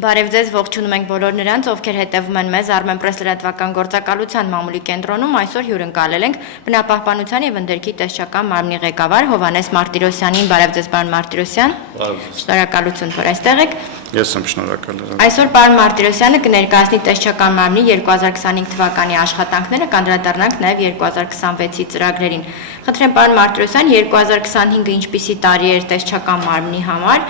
Բարև ձեզ, ողջունում ենք բոլոր նրանց, ովքեր հետևում են մեզ Armenpress լրատվական գործակալության մամուլի կենտրոնում, այսօր հյուրընկալել ենք բնապահպանության եւ ընդերքի տեսչական մարմնի ղեկավար Հովհաննես Մարտիրոսյանին։ Բարև ձեզ, պարոն Մարտիրոսյան։ Շնորհակալություն, որ այստեղ եք։ Ես եմ շնորհակալ։ Այսօր պարոն Մարտիրոսյանը կներկայացնի տեսչական մարմնի 2025 թվականի աշխատանքները, կանդրադառնանք նաեւ 2026-ի ծրագրերին։ Խնդրեմ պարոն Մարտիրոսյան, 2025-ը ինչպիսի տարի էր տեսչական մարմնի համար,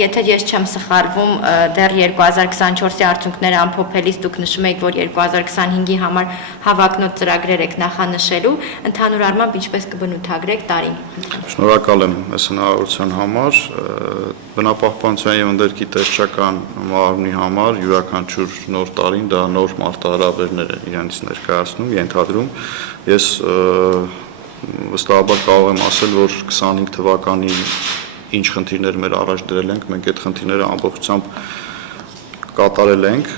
եթե ես չեմ սխալվում, դեռ 2024-ի արդյունքները ամփոփելիս դուք նշում եք, որ 2025-ի համար հավակնոտ ծրագրեր եք նախանշելու, ընդհանուր առմամբ ինչպես կբնութագրեք տարին։ Շնորհակալ եմ այս հնարավորության համար, բնապահպանության եւ ընդերքի տեսչական մարմնի համար յուրաքանչյուր նոր տարին դա նոր մարտահրավերներ է իրենից ներկայացնում, ենթադրում։ Ես վստահաբար կարող եմ ասել, որ 25 թվականի ինչ խնդիրներ մեր առաջ դրել ենք, մենք այդ խնդիրները ամբողջությամբ կատարել ենք,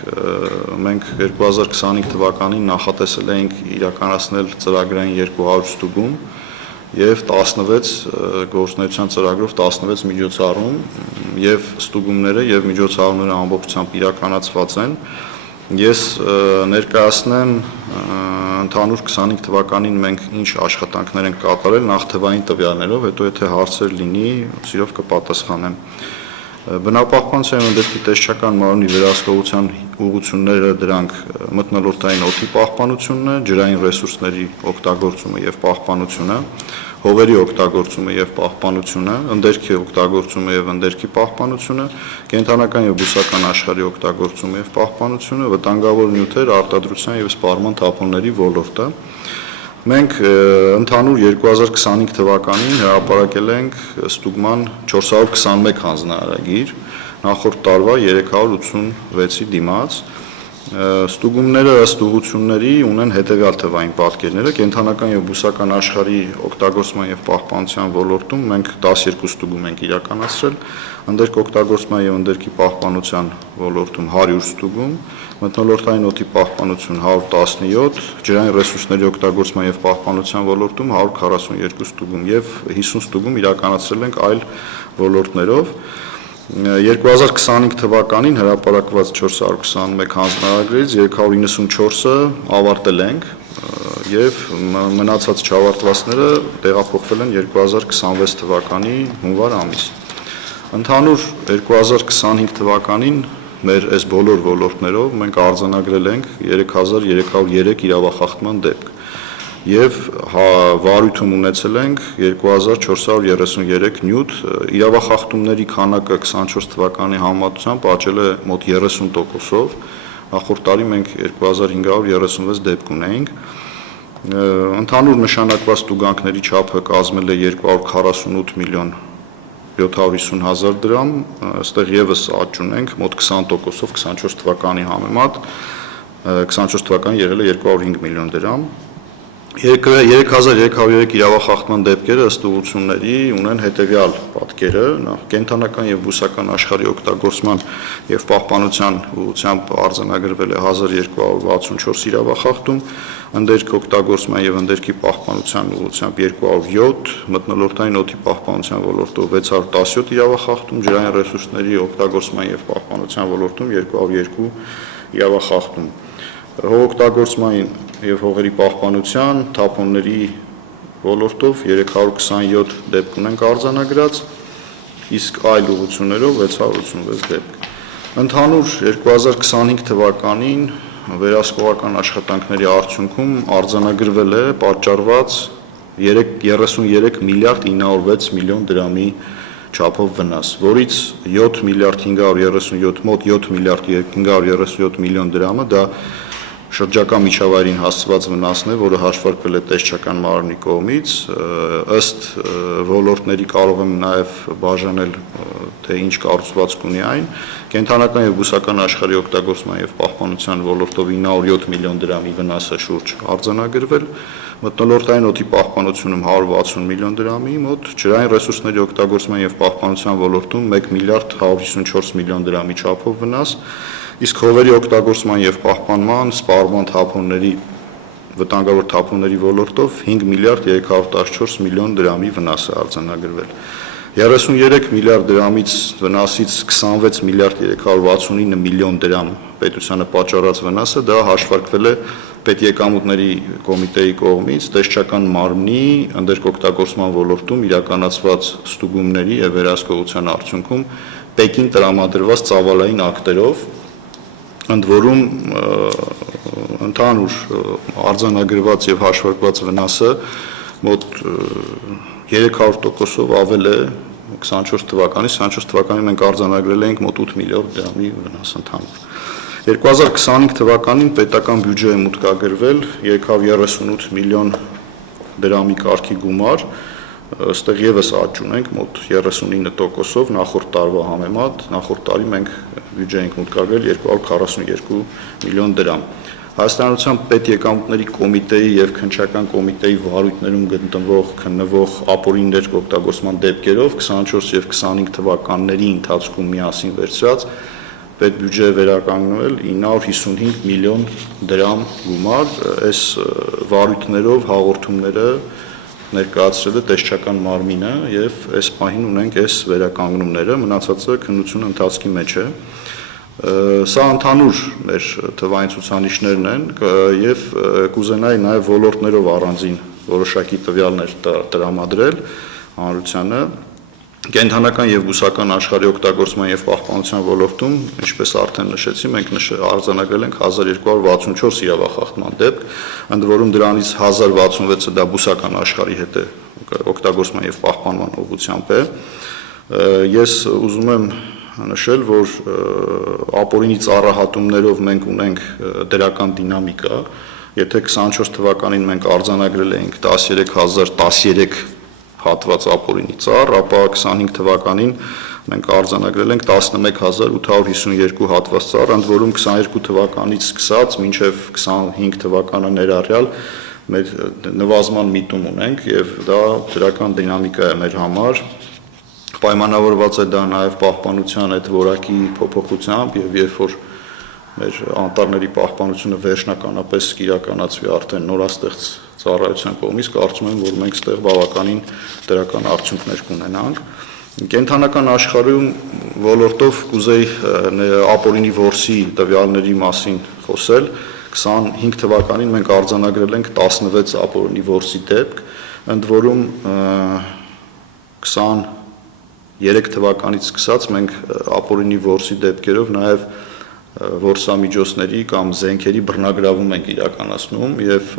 մենք 2025 թվականին նախատեսել էինք իրականացնել ծրագրային 200 ստուգում եւ 16 գործունեության ծրագրով 16 միջոցառում եւ ստուգումները եւ միջոցառումները ամբողջությամբ իրականացված են։ Ես ներկայացնեմ ընդհանուր 25 թվականին մենք ինչ աշխատանքներ ենք կատարել նախ թվային տվյալներով, հետո եթե հարցեր լինի, սիրով կպատասխանեմ։ Բնապահպանության եւ ընդերքի տեսչական մարմնի վերահսկողության ուղղությունները դրանք մթնոլորտային օդի պահպանությունն է, ջրային ռեսուրսների օգտագործումը եւ պահպանությունը, հողերի օգտագործումը եւ պահպանությունը, ընդերքի օգտագործումը եւ ընդերքի պահպանությունը, կենդանական եւ բուսական աշխարհի օգտագործումը եւ պահպանությունը, վտանգավոր նյութեր, արտադրության եւ սպառման թափոնների ոլորտը։ Մենք ընդհանուր 2025 թվականին հրապարակել ենք ստուգման 421 հանձնարարագիր, նախորդ տարվա 386-ի դիմաց։ Ստուգումները ըստ ուղղությունների ունեն հետևյալ թվային պատկերները, կենդանական եւ բուսական աշխարհի օգտագործման եւ պահպանության ոլորտում մենք 12 ստուգում ենք իրականացրել, ընդերք օգտագործման եւ ընդերքի պահպանության ոլորտում 100 ստուգում, մթնոլորտային օդի պահպանություն 117, ջրային ռեսուրսների օգտագործման եւ պահպանության ոլորտում 142 ստուգում եւ 50 ստուգում իրականացրել ենք այլ ոլորտներով։ 2025 թվականին հրապարակված 421 հանձնարարագրից 394-ը ավարտել ենք եւ մնացած չավարտվածները տեղափոխվել են 2026 թվականի հունվար ամիս։ Ընդհանուր 2025 թվականին մեր այս բոլոր ոլորտներով մենք արձանագրել ենք 3303 իրավախախտման դեպք եւ վարույթում ունեցել ենք 2433 նյութ, իրավախախտումների քանակը 24 թվականի համեմատությամբ աճել է մոտ 30%-ով, նախորդ տարի մենք 2536 դեպք ունեինք, ընդհանուր նշանակված տուգանքների չափը կազմել է 248 միլիոն 750 հազար դրամ, այստեղ եւս աճ ունենք մոտ 20%-ով 24 թվականի համեմատ, 24 թվականին եղել է 205 միլիոն դրամ։ 3303 իրավախախտման դեպքերը ըստ ուղղությունների ունեն հետևյալ պատկերը, նախ կենդանական եւ բուսական աշխարհի օգտագործման եւ պահպանության ուղղությամբ արձանագրվել է 1264 իրավախախտում, ընդերք օգտագործման եւ ընդերքի պահպանության ուղղությամբ 207, մթնոլորտային օդի պահպանության ոլորտով 617 իրավախախտում, ջրային ռեսուրսների օգտագործման եւ պահպանության ոլորտում 202 իրավախախտում։ Հողօգտագործման եւ հողերի պահպանության թափոնների ոլորտով 327 դեպք ունենք արձանագրած, իսկ այլ ուղղություններով 686 դեպք։ Ընդհանուր 2025 թվականին վերահսկողական աշխատանքների արդյունքում արձանագրվել է պատճառված 33 միլիարդ 906 միլիոն դրամի չափով վնաս, որից 7 միլիարդ 537 մոտ 7 միլիարդ 537 միլիոն դրամը դա շրջակա միջավայրին հասցված վնասն է, որը հաշվարկվել է տեսչական մարմնի կողմից, ըստ ոլորտների կարող եմ նաև բաժանել, թե ինչ կառուցվածք ունի այն, կենդանական եւ բուսական աշխարհի օգտագործման եւ պահպանության ոլորտով 907 միլիոն դրամի վնասը շուրջ արձանագրվել, մթնոլորտային օդի պահպանությունում 160 միլիոն դրամի մոտ, ջրային ռեսուրսների օգտագործման եւ պահպանության ոլորտում 1 միլիարդ 154 միլիոն դրամի չափով վնաս, իսկ հողերի օգտագործման եւ պահպանման, սպառման թափոնների վտանգավոր թափոնների ոլորտով 5 միլիարդ 314 միլիոն դրամի վնաս է արձանագրվել։ 33 միլիարդ դրամից վնասից 26 միլիարդ 369 միլիոն դրամ պետությանը պատճառած վնասը դա հաշվարկվել է պետեկամուտների կոմիտեի կողմից տեսչական մարմնի ընդերկօգտագործման ոլորտում իրականացված ստուգումների եւ վերահսկողության արդյունքում Պեկին տրամադրված ծավալային ակտերով, ընդ որում ընդհանուր արձանագրված եւ հաշվարկված վնասը մոտ 300%-ով ավել է 24 թվականին մենք արձանագրել էինք մոտ 8 միլիարդ դրամի վնաս ընդհանուր։ 2025 թվականին պետական բյուջեը մուտքագրվել 338 միլիոն դրամի կարգի գումար, այստեղ եւս աճ ունենք մոտ 39%-ով նախորդ տարվա համեմատ, նախորդ տարի մենք բյուջե ենք մուտքագրել 242 միլիոն դրամ։ Հայաստանության պետեկամուտների կոմիտեի եւ քննչական կոմիտեի վարույթներում քննվող ապօրինի ներօգտագործման դեպքերով 24 եւ 25 թվականների ընթացքում միասին վերցրած պետբյուջե վերականգնվել 955 միլիոն դրամ գումար, այս վարույթներով հաղորդումները ներկայացրել է տեսչական մարմինը եւ այս պահին ունենք այս վերականգնումները, մնացածը քննության ընթացքի մեջ է։ Սա ընդհանուր մեր թվային ցուցանիշներն են եւ կուզենայի նաեւ ոլորտներով առանձին որոշակի տվյալներ տրամադրել հանրությանը։ Կենթանական եւ բուսական աշխարհի օգտագործման եւ պահպանության ոլորտում, ինչպես արդեն նշեցի, մենք արձանագրել ենք 1264 իրավախախտման դեպք, ընդ որում դրանից 1066-ը դա բուսական աշխարհի հետ է օգտագործման եւ պահպանման ուղղությամբ է։ Ես ուզում եմ նշել, որ ապօրինի ծառահատումներով մենք ունենք դրական դինամիկա, եթե 24 թվականին մենք արձանագրել էինք 13013 հատված ապօրինի ծառ, ապա 25 թվականին մենք արձանագրել ենք 11852 հատված ծառ, ընդ որում 22 թվականից սկսած մինչև 25 թվականը ներառյալ մեր նվազման միտում ունենք եւ դա դրական դինամիկա է մեր համար, պայմանավորված է դա նաեւ պահպանության այդ որակի փոփոխությամբ եւ երբ որ մեր անտառների պահպանությունը վերջնականապես կիրականացվի արդեն նորաստեղծ ծառայության կողմից, կարծում եմ, որ մենք ստեղ բավականին դրական արդյունքներ կունենանք։ Կենթանական աշխարհում ոլորտով կուզեի ապօրինի որսի տվյալների մասին խոսել։ 25 թվականին մենք արձանագրել ենք 16 ապօրինի որսի դեպք, ընդ որում 23 թվականից սկսած մենք ապօրինի որսի դեպքերով նաև որսամիջոցների կամ զենքերի բռնագրավում ենք իրականացնում եւ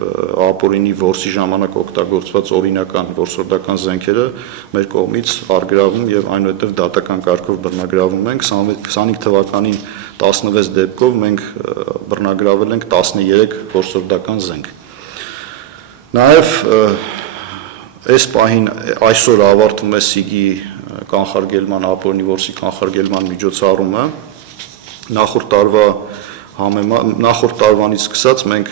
ապօրինի որսի ժամանակ օգտագործված օրինական որսորդական զենքերը մեր կողմից առգրավում եւ այնուհետեւ դատական կարգով բռնագրավում ենք 25 թվականին 16 դեպքով մենք բռնագրավել ենք 13 որսորդական զենք նաեւ այս պահին այսօր ավարտվում է ՍԻԳ-ի կանխարգելման ապօրինի որսի կանխարգելման միջոցառումը նախորդ տարվանից սկսած մենք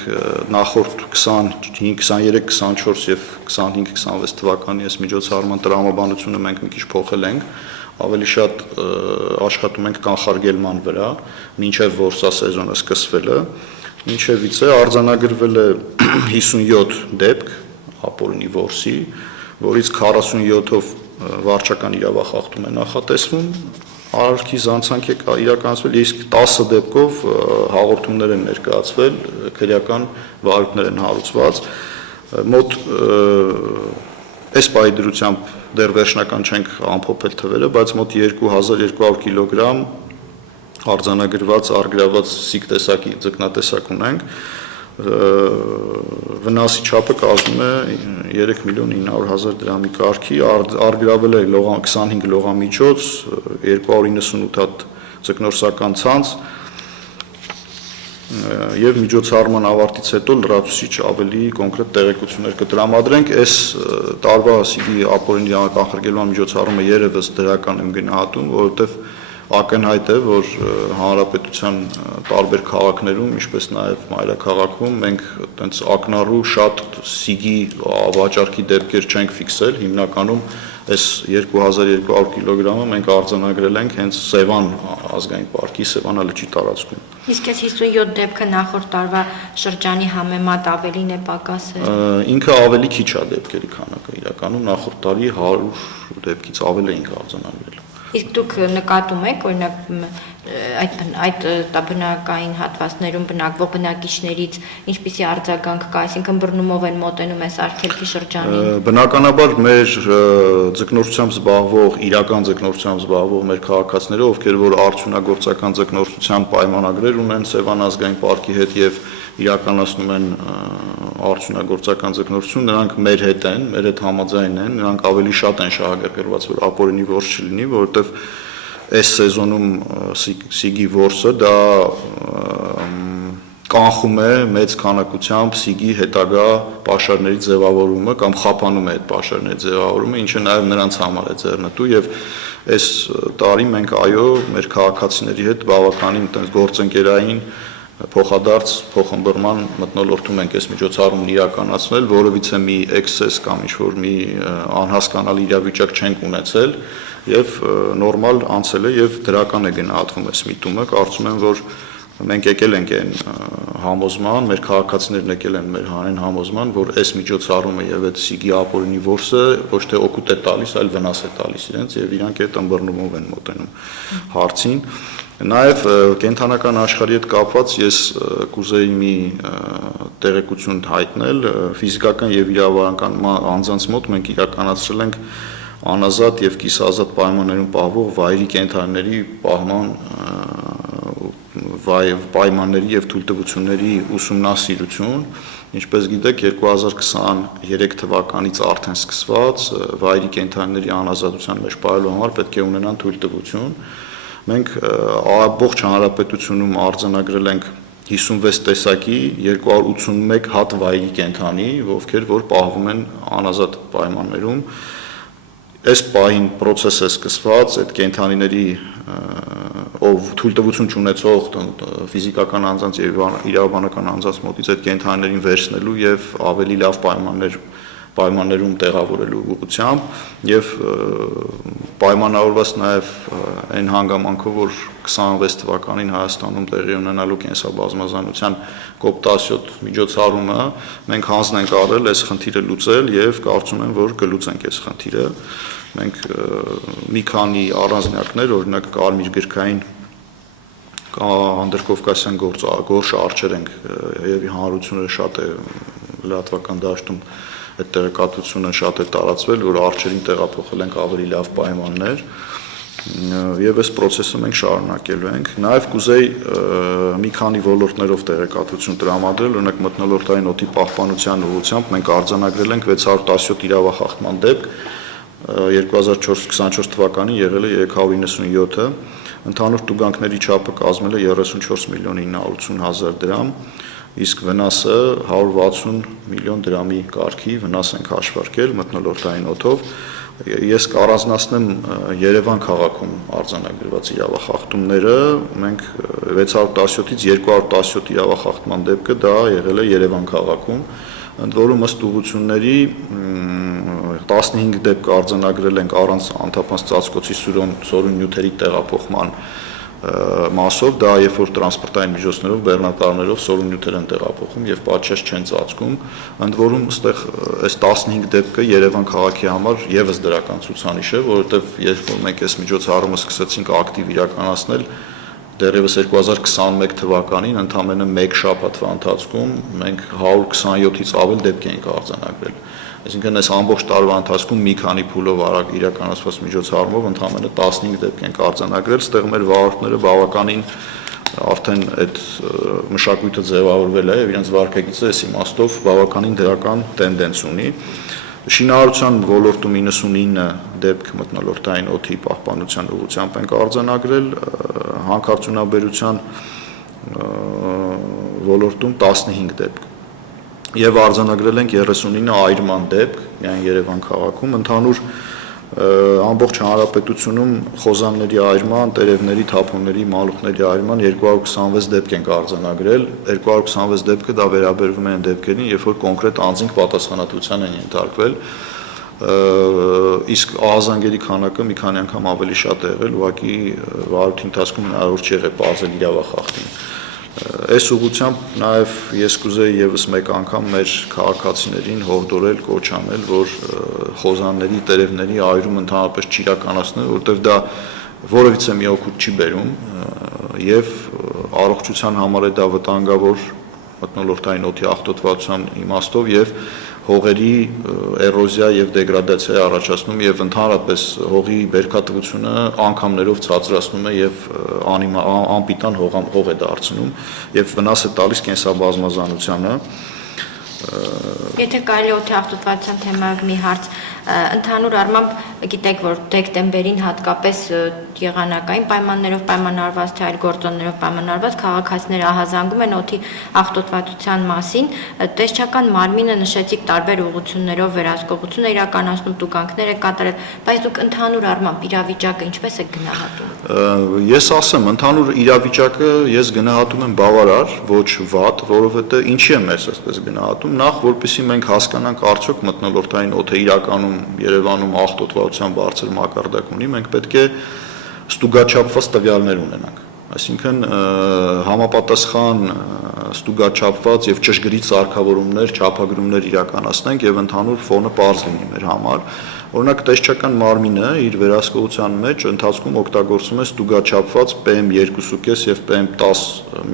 նախորդ 25, 23, 24 եւ 25-26 թվականի այս միջոցառման տրամաբանությունը մենք մի քիչ փոխել ենք, ավելի շատ աշխատում ենք կանխարգելման վրա, մինչեւ որսասեզոնը սկսվելը, ինչևից է արձանագրվել է 57 դեպք ապօրինի որսի, որից 47-ով վարչական իրավախախտում է նախատեսվում, արարքի զանցանք է իրականացվել, իսկ 10 դեպքով հաղորդումներ են ներկայացվել, քրեական վարույթներ են հարուցված, մոտ այս պահի դրությամբ դեռ վերջնական չենք ամփոփել թվերը, բայց մոտ 2200 կիլոգրամ արձանագրված, առգրաված սիկ տեսակի ձկնատեսակ ունենք, վնասի չափը կազմում է 3 միլիոն 900 հազար դրամի կարգի, առգրավել է 25 լողամիջոց, 298 հատ ձկնորսական ցանց եւ միջոցառման ավարտից հետո լրացուցիչ ավելի կոնկրետ տեղեկություններ կտրամադրենք, այս տարվա ՍԻԳ-ի ապօրինի կանխարգելման միջոցառումը երևս դրական եմ գնահատում, որովհետեւ ակնհայտ է, որ հանրապետության տարբեր քաղաքներում, ինչպես նաև մայրաքաղաքում մենք այտենց ակնառու շատ ՍԻԳ-ի վաճառքի դեպքեր չենք ֆիքսել, հիմնականում այս 2200 կիլոգրամը մենք արձանագրել ենք հենց Սևան ազգային պարկի Սևանա լճի տարածքում։ Իսկ այս 57 դեպքը նախորդ տարվա շրջանի համեմատ ավելին է, պակաս է։ Ինքը ավելի քիչ է դեպքերի քանակը իրական իրականում նախորդ տարի 100 դեպքից ավել էինք արձանագրել։ Իսկ դուք նկատում եք, օրինակ, այդ բնակային հատվածներում բնակվող բնակիչներից ինչպիսի արձագանք կա, այսինքն բռնումով են մոտենում այս արգելքի շրջանին։ Բնականաբար մեր ձկնորսությամբ զբաղվող, իրական ձկնորսությամբ զբաղվող մեր քաղաքացիները, ովքեր որ արդյունագործական ձկնորսության պայմանագրեր ունեն Սևան ազգային պարկի հետ եւ իրականացնում են արդյունագործական ձկնորսություն, նրանք մեր հետ են, մեր հետ համաձայն են, նրանք ավելի շատ են շահագրգռված, որ ապօրինի որս չլինի, որովհետեւ այս սեզոնում սիգի որսը դա կանխում է մեծ քանակությամբ սիգի հետագա պաշարների ձևավորումը կամ խափանում է այդ պաշարների ձևավորումը, ինչը նաև նրանց համար է ձեռնտու եւ այս տարի մենք այո մեր քաղաքացիների հետ բավականին այդպես գործընկերային փոխադարձ փոխըմբռնման մթնոլորտում ենք այս միջոցառումն իրականացնել, որովհետեւ մի էքսես կամ ինչ-որ մի անհասկանալի իրավիճակ չենք ունեցել եւ նորմալ անցել է եւ դրական է գնահատվում այս միտումը, կարծում եմ, որ մենք եկել ենք այն համոզման, մեր քաղաքացիներն եկել են մեր հանեն համոզման, որ այս միջոցառումը եւ այդ սիգի ապօրինի որսը ոչ թե օգուտ է տալիս, այլ վնաս է տալիս իրենց եւ իրանք այդ ըմբռնումով են մոտենում հարցին։ Նաև կենթանական աշխարհի հետ կապված ես կուզեի մի տեղեկություն հայտնել, ֆիզիկական եւ իրավական անձանց մոտ մենք իրականացրել ենք անազատ եւ կիսազատ պայմաններում պահվող վայրի կենթանիների պահման պայմանների եւ թույլտվությունների ուսումնասիրություն, ինչպես գիտեք 2023 թվականից արդեն սկսված վայրի կենթանիների անազատության մեջ պահելու համար պետք է ունենան թույլտվություն։ Մենք ամբողջ հանրապետությունում արձանագրել ենք 56 տեսակի 281 հատ վայրի կենդանի, ովքեր որ պահվում են անազատ պայմաններում։ Այս պահին process է սկսված, այդ կենդանիների ով թույլտվություն չունեցող ֆիզիկական անձանց եւ իրավաբանական անձանց մոտից այդ կենդանիներին վերցնելու եւ ավելի լավ պայմաններում տեղավորելու ուղղությամբ եւ պայմանավորված նաեւ այն հանգամանքով, որ 26 թվականին Հայաստանում տեղի ունենալու կենսաբազմազանության COP17 միջոցառումը մենք հանձն ենք արել այս խնդիրը լուծել եւ կարծում եմ, որ կլուծենք այս խնդիրը։ Մենք մի քանի առանձնյակներ, օրինակ կարմիր գրքային անդրկովկասյան գործ արչեր ենք եւ հանրությունը շատ է լրատվական դաշտում այդ տեղեկատվությունը շատ է տարածվել, որ արչերին տեղափոխել ենք ավելի լավ պայմաններ եւ այս process-ը մենք շարունակելու ենք։ Նաեւ կուզեի մի քանի ոլորտներով տեղեկատվություն տրամադրել, օրինակ մթնոլորտային օդի պահպանության ուղղությամբ մենք արձանագրել ենք 617 իրավախախտման դեպք 2024 թվականին եղել է 397-ը, ընդհանուր տուգանքների չափը կազմել է 34 միլիոն 980 հազար դրամ, իսկ վնասը 160 միլիոն դրամի կարգի վնաս ենք հաշվարկել մթնոլորտային օդով։ Ես կառանձնացնեմ Երևան քաղաքում արձանագրված իրավախախտումները, մենք 617-ից 217 իրավախախտման դեպքը դա եղել է Երևան քաղաքում, ընդ որում ըստ ուղղությունների 15 դեպք արձանագրել ենք առանց անթափանց ծածկոցի սորուն նյութերի տեղափոխման մասով, դա երբ որ տրանսպորտային միջոցներով, բեռնատարներով սորուն նյութեր են տեղափոխում եւ պատշաճ չեն ծածկում, ընդ որում այստեղ այս 15 դեպքը Երևան քաղաքի համար եւս դրական ցուցանիշ է, որովհետեւ երբ որ մենք այս միջոցառումը սկսեցինք ակտիվ իրականացնել, դեռևս 2021 թվականին ընդամենը 1 շաբաթվա ընթացքում մենք 127-ից ավել դեպք ենք արձանագրել։ Այսինքն այս ամբողջ տարվա ընթացքում մի քանի փուլով արագ իրականացված միջոցառումով ընդամենը 15 դեպք ենք արձանագրել, ստեղ մեր վարորդները բավականին արդեն այդ մշակույթը ձևավորվել է եւ իրենց վարքագիծը այս իմաստով բավականին դրական տենդենս ունի։ Շինարարության ոլորտում 99 դեպք մթնոլորտային օդի պահպանության ուղղությամբ ենք արձանագրել, հանքարդյունաբերության ոլորտում 15 դեպք եւ արձանագրել ենք 39 այրման դեպք միայն Երևան քաղաքում, ընդհանուր ամբողջ հանրապետությունում խոզանների այրման, տերևների, թափոնների, մալուխների այրման 226 դեպք ենք արձանագրել, 226 դեպքը դա վերաբերվում են դեպքերին, երբ որ կոնկրետ անձինք պատասխանատվության են ենթարկվել, իսկ ահազանգերի քանակը մի քանի անգամ ավելի շատ է եղել, ուղղակի վարույթի ընթացքում հնարավոր չի եղել պարզել իրավախախտին։ Այս ուղղությամբ նաև ես կուզեի եւս մեկ անգամ մեր քաղաքացիներին հորդորել, կոչ անել, որ խոզանների, տերևների այրում ընդհանրապես չիրականացնեն, որովհետև դա որևիցե մի օգուտ չի բերում եւ առողջության համար է դա վտանգավոր մթնոլորտային օդի աղտոտվածության իմաստով եւ հողերի էրոզիա եւ դեգրադացիա է առաջացնում եւ ընդհանրապես հողի բերքատվությունը անգամներով ցածրացնում է եւ անպիտան հող է դարձնում եւ վնաս է տալիս կենսաբազմազանությանը։ Եթե կարելի օդի աղտոտվածության թեմայով մի հարց, ընդհանուր առմամբ գիտեք, որ դեկտեմբերին հատկապես եղանակային պայմաններով պայմանավորված թե այլ գործոններով պայմանավորված քաղաքացիները ահազանգում են օդի աղտոտվածության մասին, տեսչական մարմինը նշեցիք տարբեր ուղղություններով վերահսկողություն է իրականացնում, տուգանքներ է կատարել, բայց դուք ընդհանուր առմամբ իրավիճակը ինչպես եք գնահատում։ Ես ասեմ, ընդհանուր իրավիճակը ես գնահատում եմ բավարար, ոչ վատ, որովհետեւ ինչի եմ ես այսպես գնահատում, նախ որպեսզի մենք հասկանանք արդյոք մթնոլորտային օդը իրականում Երևանում աղտոտվածության բարձր մակարդակ ունի, մենք պետք է ստուգաչափված տվյալներ ունենանք։ Այսինքն համապատասխան ստուգաչափված եւ ճշգրիտ սարքավորումներ, չափագրումներ իրականացնենք եւ ընդհանուր ֆոնը պարզ լինի մեր համար։ Օրինակ տեսչական մարմինը իր վերահսկողության մեջ ընթացքում օգտագործում է ստուգաչափված PM2.5 եւ PM10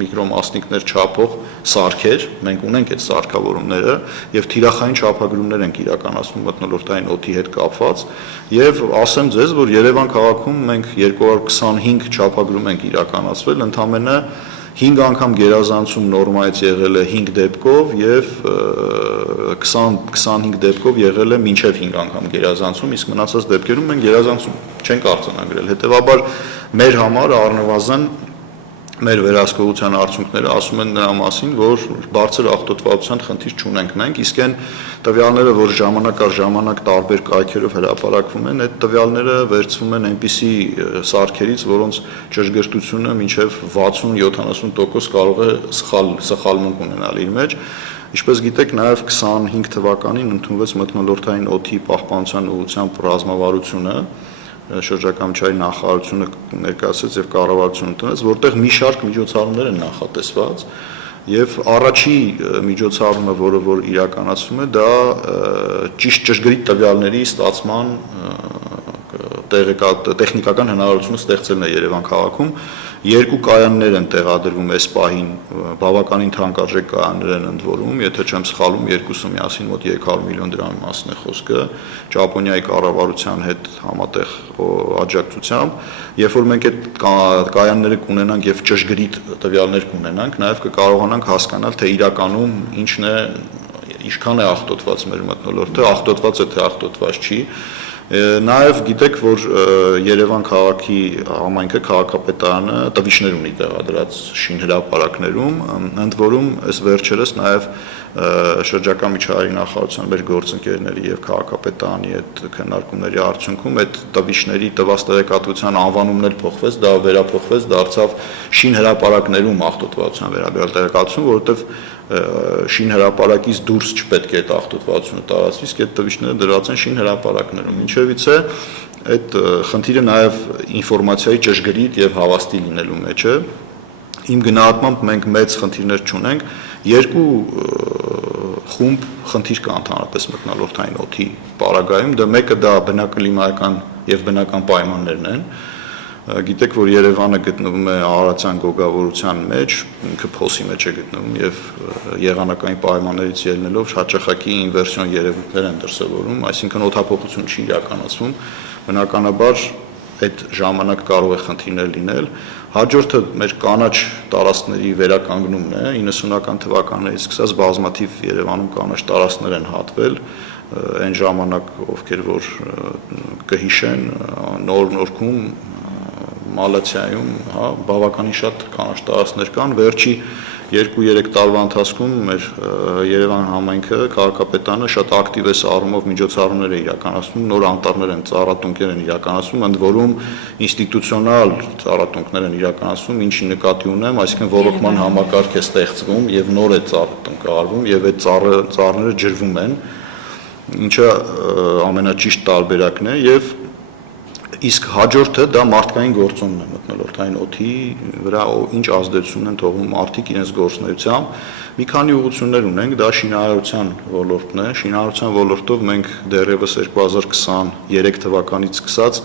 միկրոմասնիկներ չափող սարքեր, մենք ունենք այդ սարքավորումները եւ թիրախային չափագրումներ ենք իրականացնում մթնոլորտային օդի հետ կապված եւ ասեմ ձեզ, որ Երևան քաղաքում մենք 225 չափագրում ենք իրականացվել, ընդամենը 5 անգամ գերազանցում նորմայից եղել է 5 դեպքով եւ 20-25 դեպքով եղել է մինչեւ 5 անգամ գերազանցում, իսկ մնացած դեպքերում մենք գերազանցում չենք արձանագրել։ Հետեւաբար մեր համար առնվազն մեր վերահսկողության արդյունքները ասում են նրա մասին, որ բարձր աղտոտվածության խնդիր չունենք մենք, իսկ այն տվյալները, որ ժամանակ առ ժամանակ տարբեր կայքերով հրապարակվում են, այդ տվյալները վերցվում են այնպիսի սարքերից, որոնց ճշգրտությունը մինչև 60-70% կարող է սխալմունք ունենալ իր մեջ։ Ինչպես գիտեք, նաև 25 թվականին ընդունվեց մթնոլորտային օդի պահպանության ուղղությամբ ռազմավարությունը, շրջակա միջավայրի նախարարությունը ներկայացրեց եւ կառավարությունը տնեց, որտեղ մի շարք միջոցառումներ են նախատեսված եւ առաջի միջոցառումը, որ իրականացվում է, դա ճիշտ ճշգրիտ տվյալների ստացման տեխնիկական հնարավորությունը ստեղծելն է Երևան քաղաքում։ Երկու կայաններ են տեղադրվում այս պահին, բավականին թանկարժեք կայաններ են ընդ որում, եթե չեմ սխալվում, երկուսը միասին մոտ 300 միլիոն դրամի մասին է խոսքը, Ճապոնիայի կառավարության հետ համատեղ աջակցությամբ, երբ որ մենք այդ կայանները կունենանք եւ ճշգրիտ տվյալներ կունենանք, նաեւ կկարողանանք հասկանալ, թե իրականում ինչն է, ինչքան է աղտոտված մեր մթնոլորտը, աղտոտված է թե աղտոտված չի։ Նաև գիտեք, որ Երևան քաղաքի համայնքը քաղաքապետարանը տվիչներ ունի տեղադրած շինհրապարակներում, ընդ որում այս վերջերս նաև շրջակա միջավայրի նախարարության մեր գործընկերների եւ քաղաքապետարանի այդ քննարկումների արդյունքում այդ տվիչների տված տեղեկատվության անվանումն էլ փոխվեց, դա վերափոխվեց, դարձավ շինհրապարակներում աղտոտվածության վերաբերյալ տեղեկատվություն, որովհետեւ շինհրապարակից դուրս չպետք է այդ աղտոտվածությունը տարածվի, իսկ այդ տվիչները դրված են շինհրապարակներում։ Ինչևից է այդ խնդիրը նաև ինֆորմացիայի ճշգրիտ եւ հավաստի լինելու մեջ է։ Իմ գնահատմամբ մենք մեծ խնդիրներ չունենք, երկու խումբ խնդիր կա ընդհանրապես մթնոլորտային օդի պարագայում, դա մեկը դա բնակլիմայական եւ բնական պայմաններն են։ Գիտեք, որ Երևանը գտնվում է արարածյան գոգավորության մեջ, ինքը փոսի մեջ է գտնվում եւ եղանակային պայմաններից ելնելով հաճախակի ինվերսիոն երևույթներ են դրսևորում, այսինքն օդափոխություն չի իրականացվում, բնականաբար այդ ժամանակ կարող է խնդիրներ լինել։ Հաջորդը մեր կանաչ տարածքների վերականգնումն է, 90-ական թվականներից սկսած բազմաթիվ Երևանում կանաչ տարածքներ են հատվել, այն ժամանակ ովքեր որ կհիշեն Նոր Նորքում Մալացիայում, հա, բավականին շատ կանաչ տարածքներ կան, վերջի 2-3 տարվա ընթացքում մեր Երևան համայնքը քաղաքապետարանը շատ ակտիվ է առումով միջոցառումներ է իրականացնում, նոր անտառներ են, ծառատունկներ են իրականացնում, ընդ որում ինստիտուցիոնալ ծառատունկներ են իրականացնում, ինչի նկատի ունեմ, այսինքն ոռոգման համակարգ է ստեղծվում եւ նոր է ծառատունկ արվում եւ այդ ծառները ջրվում են, ինչը ամենաճիշտ տարբերակն է եւ իսկ հաջորդը դա մարդկային գործոնն է մթնոլորտային օդի վրա ինչ ազդեցություն են թողնում մարդիկ իրենց գործունեությամբ։ Մի քանի ուղղություններ ունենք, դա շինարարության ոլորտն է։ Շինարարության ոլորտով մենք դեռևս 2023 թվականից սկսած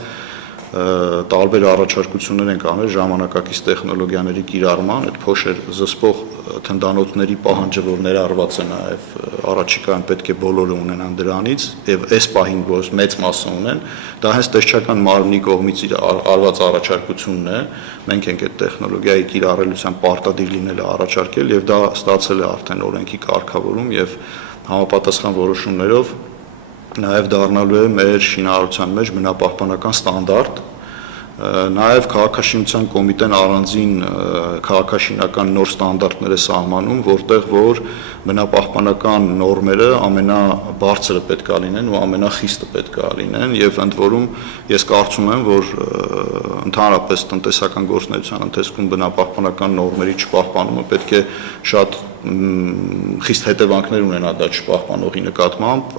տարբեր առաջարկություններ ենք անել ժամանակակից տեխնոլոգիաների կիրառման, այդ փոշեր զսպող թնդանոթների պահանջը, որ ներառված է նաև առաջիկայում պետք է բոլորը ունենան դրանից, եւ այս պահին որ մեծ մասը ունեն, դա հենց տեսչական մարմնի կողմից արված առաջարկությունն է։ Մենք ենք այդ տեխնոլոգիայի կիրառելիության պարտադիր լինելը առաջարկել եւ դա ստացել է արդեն օրենքի կարգավորում եւ համապատասխան որոշումներով նաև դառնալու է մեր շինարարության մեջ բնապահպանական ստանդարտ, նաև քաղաքաշինության կոմիտեն առանձին քաղաքաշինական նոր ստանդարտներ է սահմանում, որտեղ որ բնապահպանական նորմերը ամենաբարձրը պետք է լինեն ու ամենախիստը պետք է լինեն եւ ընդ որում ես կարծում եմ, որ ընդհանրապես տնտեսական գործունեության ընթացքում բնապահպանական նորմերի չպահպանումը պետք է շատ խիստ հետևանքներ ունենա դա չպահպանողի նկատմամբ,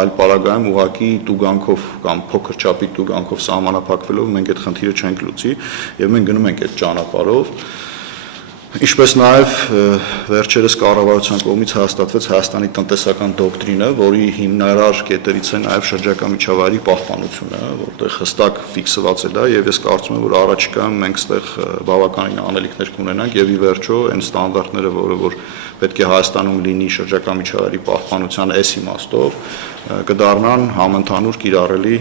այլ պարագայում ուղղակի տուգանքով կամ փոքր չափի տուգանքով սահմանափակվելով մենք այդ խնդիրը չենք լուծի եւ մենք գնում ենք այդ ճանապարհով։ Ինչպես նաև վերջերս կառավարության կողմից հաստատվեց Հայաստանի տնտեսական դոկտրինը, որի հիմնարար կետերից է նաև շրջակա միջավայրի պահպանությունը, որտեղ հստակ ֆիքսված է դա եւ ես կարծում եմ, որ առաջիկայում մենք այստեղ բավականին անելիքներ կունենանք եւ ի վերջո այն ստանդարտները, որը որ պետք է Հայաստանում լինի շրջակա միջավայրի պահպանության այս իմաստով, կդառնան համընդհանուր կիրառելի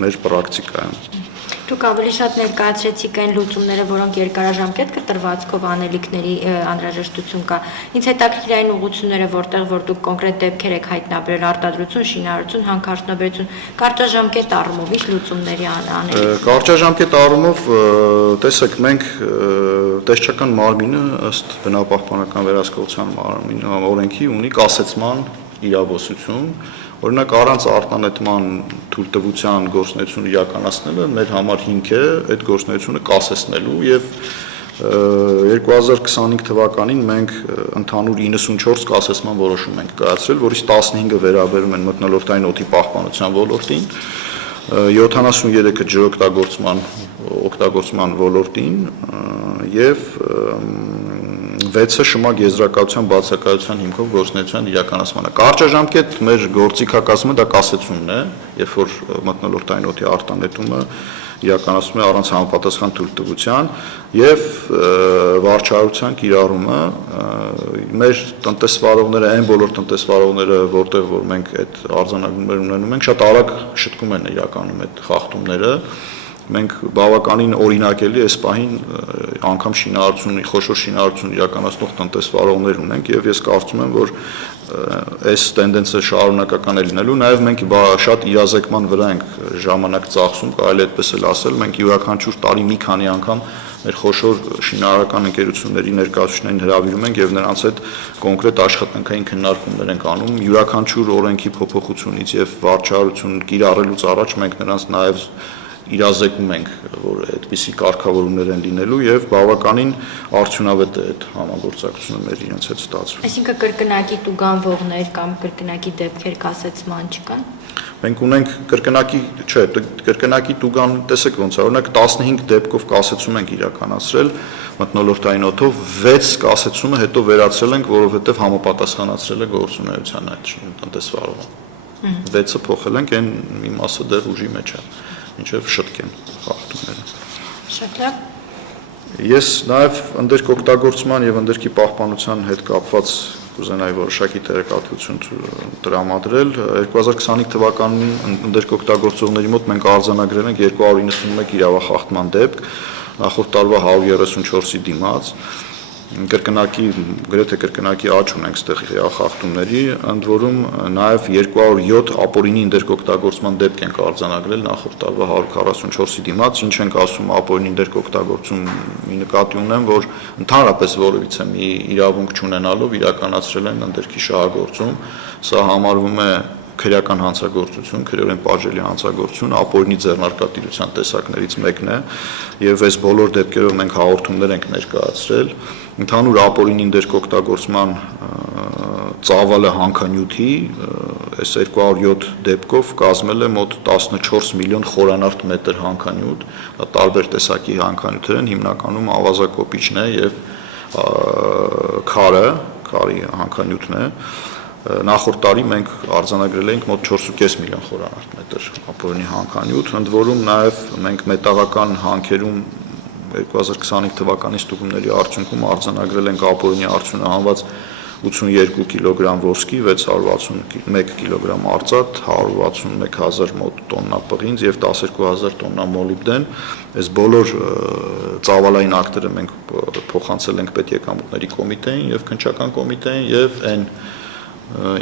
մեր պրակտիկայում։ Դուք ավելի շատ ներկայացրեցիք այն լուծումները, որոնք երկարաժամկետ կտրվածքով անելիքների անհրաժեշտություն կա։ Ինձ հետաքրքիր այն ուղղությունները, որտեղ որ դուք կոնկրետ դեպքեր եք հայտնաբերել արտադրություն, շինարարություն, հանքարդյունաբերություն, կարճաժամկետ առումով ի՞նչ լուծումների անելիք։ Կարճաժամկետ առումով տեսեք, մենք տեսչական մարմինը ըստ բնապահպանական վերահսկողության մարմինի օրենքի ունի կասեցման իրավասություն։ Օրինակ առանց արտանետման թույլտվության գործունեությունը իրականացնելը մեր համար հիմք է այդ գործունեությունը կասեցնելու եւ 2025 թվականին մենք ընդհանուր 94 կասեցման որոշում ենք կայացրել, որից 15-ը վերաբերում են մթնոլորտային օդի պահպանության ոլորտին, 73-ը ջրօգտագործման ոլորտին եւ 6-ը շմակ եզրակացության բացակայության հիմքով գործունեության իրականացմանը։ Կարճաժամկետ մեր գործիքակազմը դա կասեցումն է, երբ որ մթնոլորտային օդի արտանետումը իրականացվում է առանց համապատասխան թույլտվության եւ վարչարության կիրառումը մեր տնտեսվարողները, այն բոլոր տնտեսվարողները, որտեղ որ մենք այդ արձանագրումներ ունենում ենք, շատ արագ շտկում են իրականում այդ խախտումները։ Մենք բավականին օրինակելի այս պահին անգամ շինարարություն, խոշոր շինարարություն իրականացնող տնտեսվարողներ ունենք եւ ես կարծում եմ, որ այս տենդենսը շարունակական է լինելու, նաեւ մենք շատ իրազեկման վրա ենք ժամանակ ծախսում, կարելի է այդպես էլ ասել, մենք յուրաքանչյուր տարի մի քանի անգամ մեր խոշոր շինարարական ընկերությունների ներկայացուցիչներին հրավիրում ենք եւ նրանց հետ կոնկրետ աշխատանքային քննարկումներ ենք անում, յուրաքանչյուր օրենքի փոփոխությունից եւ վարչարություն կիրառելուց առաջ մենք նրանց նաեւ իրազեկում ենք, որ այդպիսի կարգավորումներ են լինելու եւ բավականին արդյունավետ է այդ համագործակցությունը մեր իրենց հետ ստացվում։ Այսինքն կրկնակի տուգանվողներ կամ կրկնակի դեպքեր կասեցման չկան։ Մենք ունենք կրկնակի տուգան, տեսեք ոնց է, օրինակ 15 դեպքով կասեցում ենք իրականացրել մթնոլորտային օդով, 6 կասեցումը հետո վերացրել ենք, որովհետեւ համապատասխանացրել է գործունեության այդ տնտեսվարողը։ 6-ը փոխել ենք, այն մի մասը դեռ ուժի մեջ է, ինչեւ շտկեն խախտումները։ Շատ լավ։ Ես նաև ընդերկօգտագործման եւ ընդերքի պահպանության հետ կապված կուզենայի որոշակի տեղեկատվություն տրամադրել 2025 թվականին ընդերկօգտագործողների մոտ մենք արձանագրել ենք 291 իրավախախտման դեպք, նախորդ տարվա 134-ի դիմաց, գրեթե կրկնակի աճ ունենք ստեղ իրավախախտումների, ընդ որում նաև 207 ապօրինի ընդերկօգտագործման դեպք ենք արձանագրել նախորդ տարվա 144-ի դիմաց, ինչ ենք ասում ապօրինի ընդերկօգտագործումի նկատի ունեմ, որ ընդհանրապես որևիցե մի իրավունք չունենալով իրականացրել են ընդերքի շահագործում, սա համարվում է քրեական հանցագործություն, քրեորեն պատժելի հանցագործություն, ապօրինի ձեռնարկատիրության տեսակներից մեկն է եւ այս բոլոր դեպքերով մենք հաղորդումներ ենք ներկայացրել։ Ընդհանուր ապօրինի ընդերկօգտագործման ծավալը հանքանյութի այս 207 դեպքով կազմել է մոտ 14 միլիոն խորանարդ մետր հանքանյութ, դա տարբեր տեսակի հանքանյութեր են, հիմնականում ավազակոպիչն է եւ քարի հանքանյութն է։ Նախորդ տարի մենք արձանագրել էինք մոտ 4.5 միլիոն խորանարդ մետր ապօրինի հանքանյութ, ընդ որում նաև մենք մետաղական հանքերում 2025 թվականի ստուգումների արդյունքում արձանագրել ենք ապօրինի արդյունահանված 82 կիլոգրամ ոսկի, 661 կիլոգրամ արծաթ, 161,000 մոտ տոննա պղինձ եւ 12,000 տոննա մոլիբդեն։ Այս բոլոր ծավալային ակտերը մենք փոխանցել ենք պետեկամուտների կոմիտեին եւ քննչական կոմիտեին եւ այն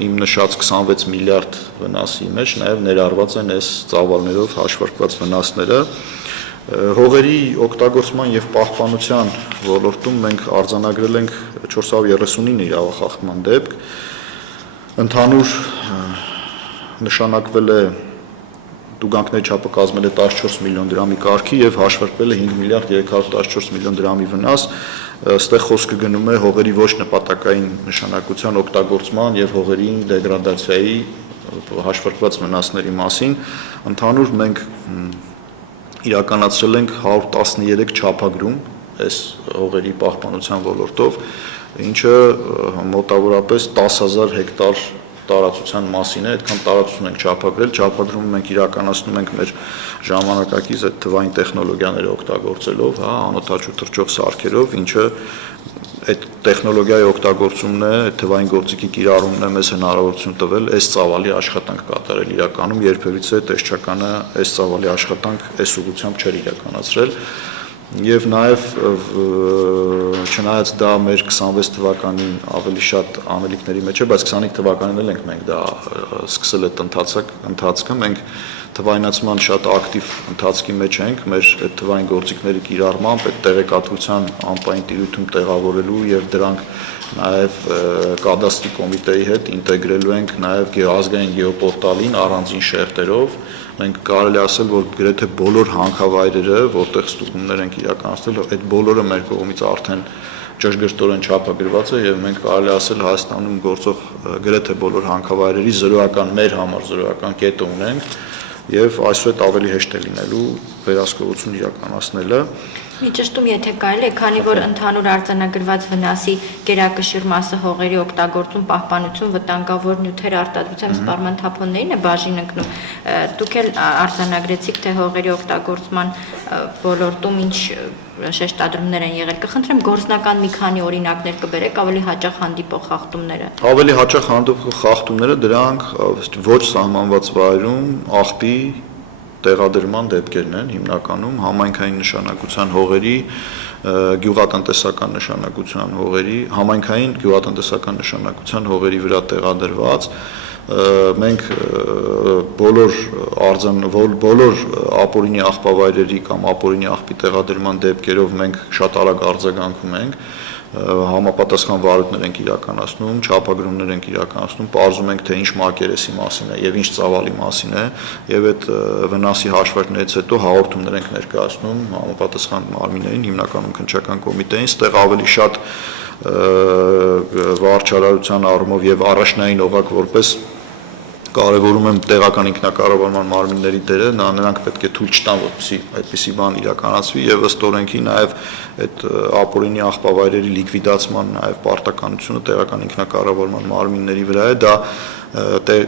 իմ նշած 26 միլիարդ վնասի մեջ նաև ներառված են այս ծավալներով հաշվարկված վնասները։ Հողերի օգտագործման եւ պահպանության ոլորտում մենք արձանագրել ենք 439 իրավախախտման դեպք։ Ընդհանուր նշանակվել է տուգանքների չափը կազմել է 14 միլիոն դրամի կարգի եւ հաշվարկվել է 5 միլիարդ 314 միլիոն դրամի վնաս։ Այստեղ խոսքը գնում է հողերի ոչ նպատակային նշանակության օգտագործման եւ հողերի դեգրադացիայի հաշվարկված վնասների մասին։ Ընդհանուր մենք իրականացրել ենք 113 չափագրում այս հողերի պահպանության ոլորտով, ինչը մոտավորապես 10,000 հեկտար տարածության մասին է, այդքան տարածություն ենք չափագրել, չափագրումը մենք իրականացնում ենք մեր ժամանակակից այդ թվային տեխնոլոգիաները օգտագործելով, անօդաչու թռչող սարքերով, ինչը այդ տեխնոլոգիայի օգտագործումն է, թվային գործիքի կիրառումն է մեզ հնարավորություն տվել այս ծավալի աշխատանք կատարել իրականում, երբևիցե տեսչականը այս ծավալի աշխատանք այս ուղղությամբ չէր իրականացրել։ Եվ նաև չնայած դա մեր 26 թվականի ավելի շատ անելիքների մեջ է, բայց 25 թվականին էլ ենք մենք դա սկսել այդ ընթացքը, մենք թվայնացման շատ ակտիվ ընթացքի մեջ ենք, մեր այդ թվային գործիքների կիրառմամբ, այդ տեղեկատվության անպային տիրույթում տեղավորելու եւ դրանք նաև կադաստրի կոմիտեի հետ ինտեգրելու ենք նաև ազգային գեոպորտալին առանձին շերտերով։ Մենք կարելի ասել, որ գրեթե բոլոր հանքավայրերը, որտեղ ստուգումներ ենք իրականացրել, այդ բոլորը մեր կողմից արդեն ճշգրտորեն չափագրված է եւ մենք կարելի ասել Հայաստանում գործող գրեթե բոլոր հանքավայրերի զրոյական մեր համար զրոյական կետը ունենք եւ այսուհետ ավելի հեշտ է լինելու վերահսկողություն իրականացնելը։ Մի ճշտում, եթե կարելի է, քանի որ ընդհանուր արձանագրված վնասի գերակշիռ մասը հողերի օգտագործում, պահպանություն, վտանգավոր նյութեր արտադրության սպառման թափոններին է բաժին ընկնում, դուք էլ արձանագրեցիք, թե հողերի օգտագործման ոլորտում ինչ շեշտադրումներ են եղել։ Կխնդրեմ գործնական մի քանի օրինակներ կբերեք ավելի հաճախ հանդիպող խախտումները։ Ավելի հաճախ հանդիպող խախտումները դրանք ոչ սահմանված վայրում աղբի տեղադրման դեպքերն են հիմնականում համայնքային նշանակության հողերի, գյուղատնտեսական նշանակության հողերի, համայնքային գյուղատնտեսական նշանակության հողերի վրա տեղադրված մենք բոլոր ապօրինի աղբավայրերի կամ ապօրինի աղբի տեղադրման դեպքերով մենք շատ արագ արձագանքում ենք, համապատասխան վարույթներ ենք իրականացնում, չափագրումներ ենք իրականացնում, պարզում ենք, թե ինչ մակերեսի մասին է եւ ինչ ծավալի մասին է, եւ այդ վնասի հաշվարկներից հետո հաղորդումներ ենք ներկայացնում համապատասխան մարմիններին, հիմնականում քննչական կոմիտեին, ստեղ ավելի շատ վարչարարության առումով եւ առաջնային օղակ որպես կարևորում եմ տեղական ինքնակառավարման մարմինների դերը, նրանք պետք է թույլ չտան, որպեսզի այդպիսի բան իրականացվի եւ ըստ օրենքի նաեւ այդ ապօրինի աղբավայրերի լիկվիդացման նաեւ պարտականությունը տեղական ինքնակառավարման մարմինների վրա է, դա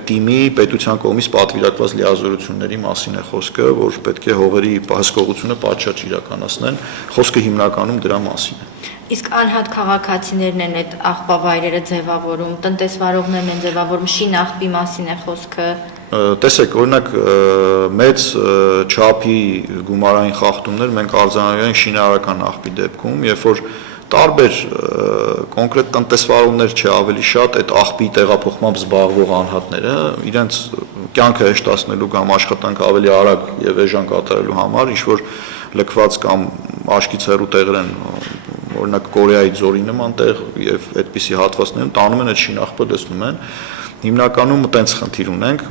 թիմի պետության կողմից պատվիրակված լիազորությունների մասին է խոսքը, որ պետք է հողերի հսկողությունը պատշաճ իրականացնեն, խոսքը հիմնականում դրա մասին է։ Իսկ անհատ քաղաքացիներն են այդ աղբավայրերը ձևավորում, տնտեսվարողներն են ձևավորում, շին աղբի մասին է խոսքը։ Տեսեք, օրինակ մեծ չափի գումարային խախտումներ մենք արձանագրել ենք շինարարական աղբի դեպքում, երբ որ տարբեր կոնկրետ տնտեսվարողներ չէ, ավելի շատ այդ աղբի տեղափոխմամբ զբաղվող անհատները իրենց կյանքը հեշտացնելու կամ աշխատանքը ավելի արագ եւ էժան կատարելու համար ինչ որ լքված կամ աշկից հեռու տեղեր են, օրինակ Կորեայի ձորի նման տեղ եւ այդպիսի հատվածներում տանում են այդ շինաղբը, տեսնում են։ Հիմնականում այտենց խնդիր ունենք,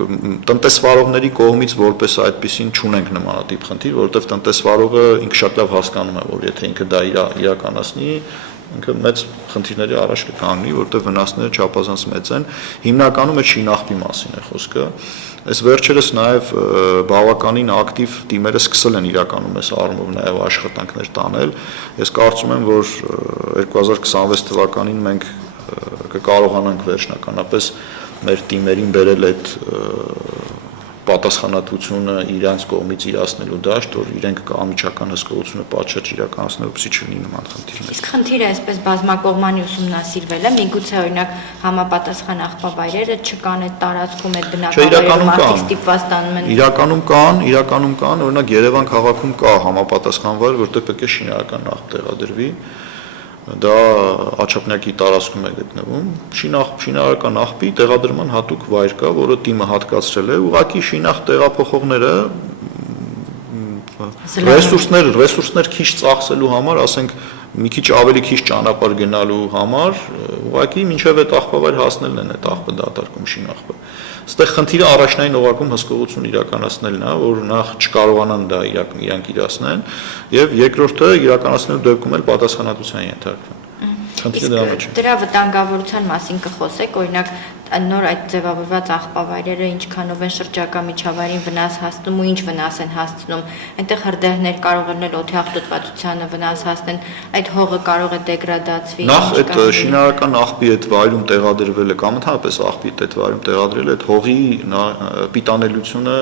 տնտեսվարողների կողմից որպես այդպեսին չունենք նմանատիպ խնդիր, որովհետև տնտեսվարողը ինքը շատ լավ հասկանում է, որ եթե ինքը դա իրականացնի, ինքը մեծ խնդիրների առաջ կկանգնի, որտեղ վնասները չափազանց մեծ են։ Հիմնականում այդ շինախբի մասին է խոսքը։ Այս վերջերս նաև բավականին ակտիվ թիմերը սկսել են իրականում այս առումով նաև աշխատանքներ տանել։ Ես կարծում եմ, որ 2026 թվականին մենք կկարողանանք վերջնականապես մեր թիմերին բերել այդ պատասխանատվությունը իրանց կողմից իրացնելու դաշտ, որ իրենք անմիջական հսկողությունը պատշաճ իրականացնելու պսի չլինի նման խնդիրներ։ Իսկ խնդիրը այսպես բազմակողմանի ուսումնասիրվել է, միգուցե օրինակ համապատասխան աղբավայրերը չկան այդ տարածքում, այդ բնակավայրերում արդյոք ստիպված տանում են։ Իրականում կան, օրինակ Երևան քաղաքում կա համապատասխան վայր, որտեղ պետք է շինարարական աղբ տեղադրվի։ Դա Աչափնյակի տարածքում է գտնվում, շինարարական աղբի տեղադրման հատուկ վայր կա, որը թիմը հատկացրել է, ուղղակի շինախ տեղափոխողները ռեսուրսներ քիչ ծախսելու համար, ասենք մի քիչ ավելի քիչ ճանապարհ գնալու համար, ուղղակի մինչև այդ աղբավայր հասնելն են այդ աղբը դատարկում շինաղբը։ Այստեղ խնդիրը առաջնային օղակում հսկողություն իրականացնելն է, որ նախ չկարողանան դա իրանք իրացնեն, եւ երկրորդը իրականացնելու դեպքում էլ պատասխանատվության ենթարկվեն։ Դրա վտանգավորության մասին կխոսեք, օրինակ նոր այդ ձևավորված աղբավայրերը ինչքանով են շրջակա միջավայրին վնաս հասնում ու ինչ վնաս են հասցնում, այնտեղ հրդեհներ կարող են լինել օդի աղտոտվածությանը վնաս հասնեն, այդ հողը կարող է դեգրադացվի։ Նախ այդ շինարարական աղբի այդ վայրում տեղադրվելը կամ ընդհանրապես աղբի այդ վայրում տեղադրելը այդ հողի պիտանելիությունը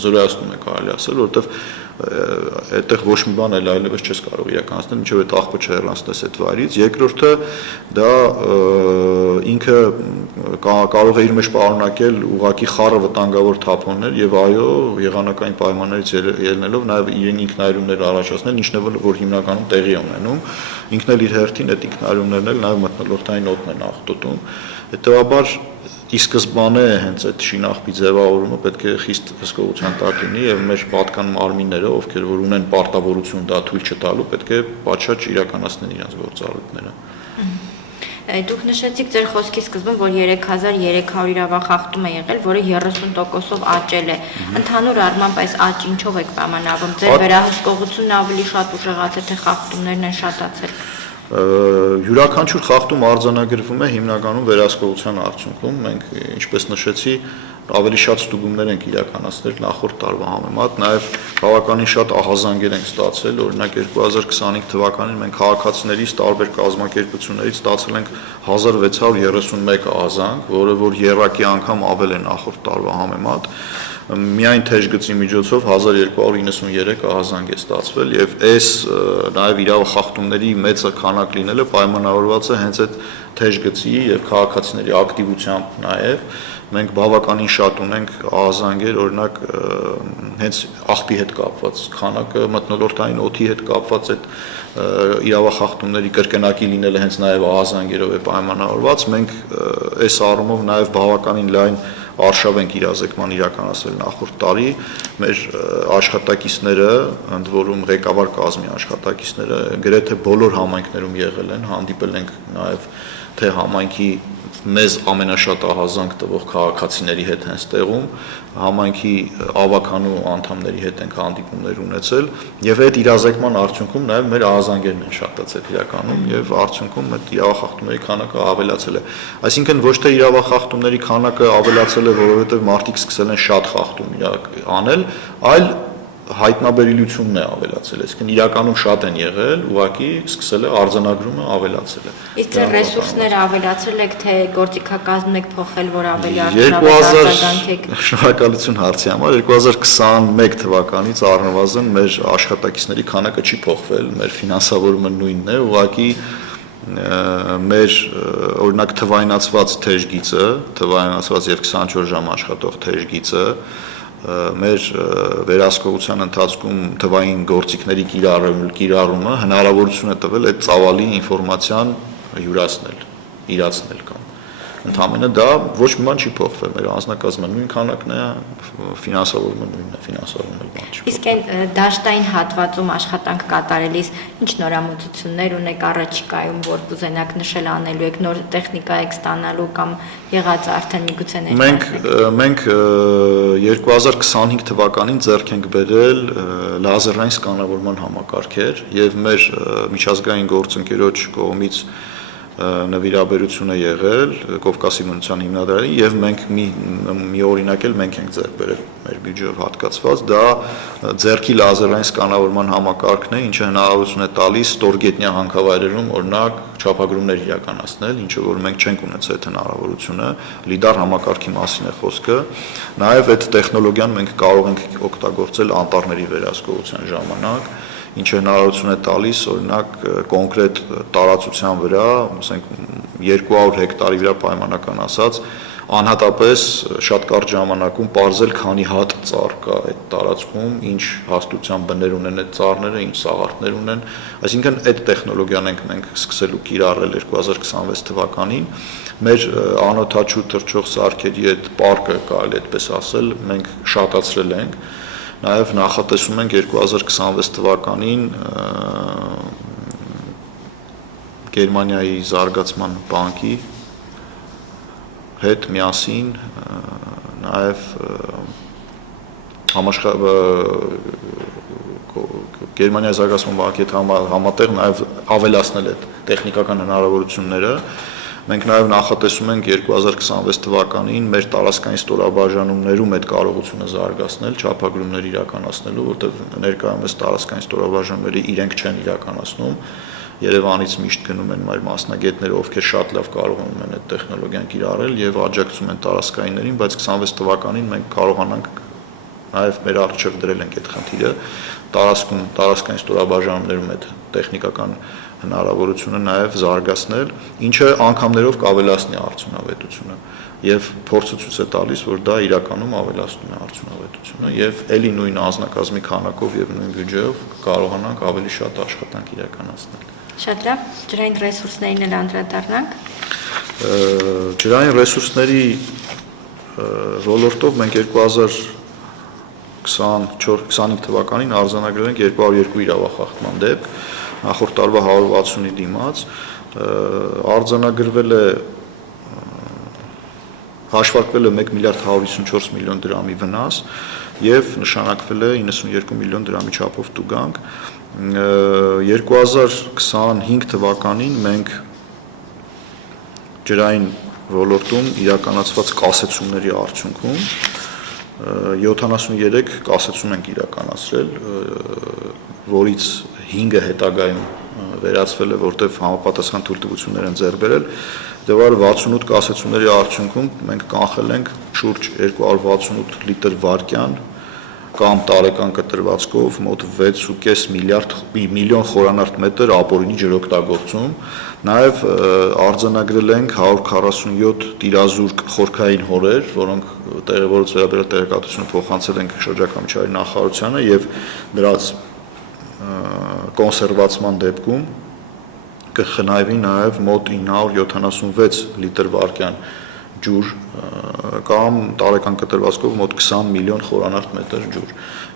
զորացնում է, կարելի ասել, որովհետև այդտեղ ոչ մի բան այլևս չես կարող իրականացնել, մինչև այդ աղբը չհեռացնես այդ վայրից։ Երկրորդը դա ինքը կարող է իր մեջ պարունակել ուղղակի խառը վտանգավոր թափոններ եւ այո, եղանակային պայմաններից ելնելով նաեւ իրեն ինքնայրումներ առաջացնել, ինչն է որ հիմնականում տեղի ունենում։ Ինքն էլ իր հերթին այդ ինքնայրումներն էլ նաեւ մթնոլորտային օդն են աղտոտում։ Հետեւաբար ի սկզբանե հենց այդ շինաղբի ձևավորումը պետք է խիստ հսկողության տակ լինի եւ մեր պատկան մարմինները, ովքեր որ ունեն պարտավորություն դա թույլ չտալու, պետք է պատշաճ իրականացնեն իրենց գործառույթները։ Դուք նշեցիք ձեր խոսքի սկզբում, որ 3300 իրավախախտում է եղել, որը 30%-ով աճել է։ Ընդհանուր առմամբ այս աճ ինչով եք պայմանավորում։ Ձեր վերահսկողությունն ավելի շատ ուժեղացել է, թե խախտումներն են շատացել։ Յուրաքանչյուր խախտում արձանագրվում է հիմնականում վերահսկողության արդյունքում։ Մենք, ինչպես նշեցի, ավելի շատ ստուգումներ ենք իրականացնել նախորդ տարվա համեմատ, նաև բավականին շատ ահազանգեր ենք ստացել, օրինակ 2025 թվականին մենք քաղաքացիներից տարբեր կազմակերպություններից ստացել ենք 1631 ահազանգ, որը որ եռակի անգամ ավել է նախորդ տարվա համեմատ։ Միայն թեժգծի միջոցով 1293 ահազանգ է ստացվել եւ այս նաեւ իրավախախտումների մեծ քանակ լինելը պայմանավորված է հենց այդ թեժգծի եւ քաղաքացիների ակտիվությամբ նաեւ մենք բավականին շատ ունենք ահազանգեր, օրինակ հենց աղբի հետ կապված քանակը, մթնոլորտային օդի հետ կապված այդ իրավախախտումների կրկնակի լինելը հենց նաեւ ահազանգերով է պայմանավորված։ Մենք այս առումով նաեւ բավականին լայն արշավ ենք իրազեկման իրականացրել նախորդ տարի, մեր աշխատակիցները, ընդ որում ղեկավար կազմի աշխատակիցները գրեթե բոլոր համայնքներում եղել են, հանդիպել ենք նաև թե համայնքի մեզ ամենաշատ ահազանգ տվող քաղաքացիների հետ հենց տեղում, համայնքի ավականու անդամների հետ ենք հանդիպումներ ունեցել եւ այդ իրազեկման արդյունքում նաեւ մեր ահազանգերն են շատացել իրականում եւ արդյունքում այդ իրավախախտումների քանակը ավելացել է։ Այսինքն ոչ թե իրավախախտումների քանակը ավելացել է, որովհետեւ մարդիկ սկսել են շատ խախտում անել, այլ հայտնաբերելիությունն է ավելացել, այսինքն իրականում շատ են եղել, ուղղակի սկսել է արձանագրումը ավելացել է։ Իսկ ձեր ռեսուրսները ավելացրել եք, թե գործիքակազմն եք փոխել, որ ավելի արդյունավետ արձագանքեք։ Շնորհակալություն հարցի համար, 2021 թվականից առնվազն մեր աշխատակիցների քանակը չի փոխվել, մեր ֆինանսավորումը նույնն է, ուղղակի մեր օրինակ թվայնացված թեժգիծը, թվայնացված եւ 24 ժամ աշխատող թեժգիծը մեր վերահսկողության ընթացքում թվային գործիքների կիրառումը հնարավորություն է տվել այդ ծավալի ինֆորմացիան յուրացնել, իրացնել կամ Ընդամենը դա ոչ մի բան չի փոխվել, մեր անձնակազմը նույն քանակն է, ֆինանսավորումը նույնն է, ֆինանսավորումը բան չի փոխվել։ Իսկ այն դաշտային հատվածում աշխատանք կատարելիս ինչ նորամուծություններ ունեք առաջիկայում, որ կուզենաք նշել անելու եք, նոր տեխնիկա եք ստանալու կամ եղածը արդեն միգուցե Մենք 2025 թվականին ձեռք ենք բերել լազերային սկանավորման համակարգեր եւ մեր միջազգային գործընկերոջ կողմից նվիրաբերություն է եղել Կովկասի բնության հիմնադրամին եւ մենք մի օրինակ էլ մենք ենք ձեռք բերել մեր բյուջեով հատկացված դա ձեռքի լազերային սկանավորման համակարգն է ինչը հնարավորություն է տալիս ստորգետնյա հանքավայրերում օրինակ չափագրումներ իրականացնել ինչը որ մենք չենք ունեցել այդ հնարավորությունը լիդար համակարգի մասին է խոսքը նաեւ այդ տեխնոլոգիան մենք կարող ենք օգտագործել անտառների վերահսկողության ժամանակ ինչը հնարավորություն է տալիս օրինակ կոնկրետ տարածության վրա, ասենք 200 հեկտարի վրա պայմանական ասած, անհատապես շատ կարճ ժամանակում պարզել քանի հատ ծառ կա այդ տարածքում, ինչ հաստության բներ ունեն այդ ծառները, ինչ սաղարթներ ունեն, այսինքն այդ տեխնոլոգիան ենք մենք սկսելու կիրառել 2026 թվականին, մեր անօդաչու թռչող սարքերի այդ պարկը կարելի այդպես ասել, մենք շատացրել ենք Նաև նախատեսում ենք 2026 թվականին Գերմանիայի զարգացման բանկի հետ միասին նաև Գերմանիայի զարգացման բանկի հետ համատեղ նաև ավելացնել այդ տեխնիկական հնարավորությունները Մենք նաև նախատեսում ենք 2026 թվականին մեր տարածքային ստորաբաժանումներում այդ կարողությունը զարգացնել, չափագրումներ իրականացնելու, որտեղ ներկայումս տարածքային ստորաբաժանումները իրենք չեն իրականացնում, Երևանից միշտ գնում են մեր մասնագետները, ովքեր շատ լավ կարողանում են այդ տեխնոլոգիան կիրառել եւ աջակցում են տարածքայիններին, բայց 26 թվականին մենք կարողանանք նաև մեր առջև դրել ենք այդ խնդիրը, տարածքային ստորաբաժանումներում այդ տեխնիկական հնարավորությունը նաև զարգացնել, ինչը անգամներով կավելացնի արդյունավետությունը եւ փորձը ցույց է տալիս, որ դա իրականում ավելացնում է արդյունավետությունը եւ ելի նույն անձնակազմի քանակով եւ նույն բյուջեով կարողանանք ավելի շատ աշխատանք իրականացնել։ Շատ լավ, ջրային ռեսուրսներին էլ անդրադառնանք։ Ջրային ռեսուրսների ոլորտով մենք 2024-25 թվականին արձանագրել ենք 202 իրավախախտման դեպք նախորդ տարվա 160-ի դիմաց արձանագրվել է հաշվարկվել է 1 միլիարդ 154 միլիոն դրամի վնաս եւ նշանակվել է 92 միլիոն դրամի չափով տուգանք 2025 թվականին մենք ջրային ոլորտում իրականացված կասեցումների արդյունքում 73 կասեցում ենք իրականացրել որից 5-ը հետագայում վերացվել է, որտեղ համապատասխան թույլտվություններ են ձեռք բերել, դեպի 68 կասեցումների արդյունքում մենք կանխել ենք շուրջ 268 լիտր վարկյան կամ տարեկան կտրվածքով մոտ 6.5 միլիոն խորանարդ մետր ապօրինի ջրօգտագործում, նաև արձանագրել ենք 147 տիրազուրկ խորքային հորեր, որոնք տեղավորած վերաբերյալ տեղեկատվությունը փոխանցել ենք շրջակա միջավայրի նախարարությանը եւ դրանց կոնսերվացման դեպքում կխնայվի նաև մոտ 976 լիտր վարկյան ջուր կամ տարեկան կտրվածքով մոտ 20 միլիոն խորանարդ մետր ջուր,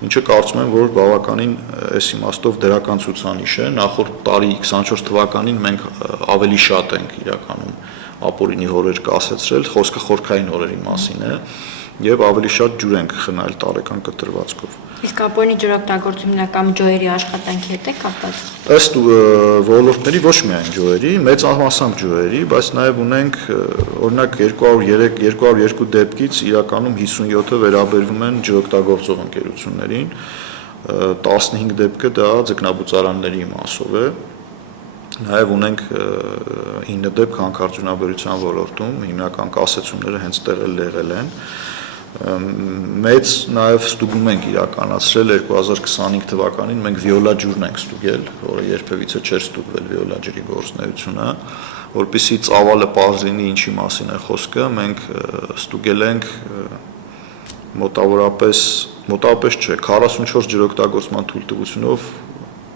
ինչը կարծում եմ, որ բավականին այս իմաստով դրական ցուցանիշ է, նախորդ տարի 24 թվականին մենք ավելի շատ ենք իրականում ապօրինի հորեր կասեցրել, խոսքը խորքային հորերի մասին է եւ ավելի շատ ջուր ենք խնայել տարեկան կտրվածքով։ Իսկ ապօրինի ջրօգտագործում հիմնական ջոյերի աշխատանքի հետ է կապված։ Ըստ ոլորտների ոչ միայն ջոյերի, մեծ մասամբ ջոյերի, բայց նաև ունենք օրինակ 202 դեպքից իրականում 57-ը վերաբերվում են ջրօգտագործող ընկերություններին, 15 դեպքը դա ձկնաբուծարանների մասով է։ Նաև ունենք 9 դեպք հանքարդյունաբերության ոլորտում, հիմնական կասեցումները հենց տեղել եղել են։ Մեծ նաև ստուգում ենք իրականացրել 2025 թվականին մենք վիոլա ջուրն ենք ստուգել, որը երբևիցե չէր ստուգվել վիոլա ջրի գործունեությունը, որպեսզի ծավալը պարզ լինի ինչի մասին է խոսքը, մենք ստուգել ենք մոտավորապես չէ, 44 ջրօգտագործման թույլտվությունով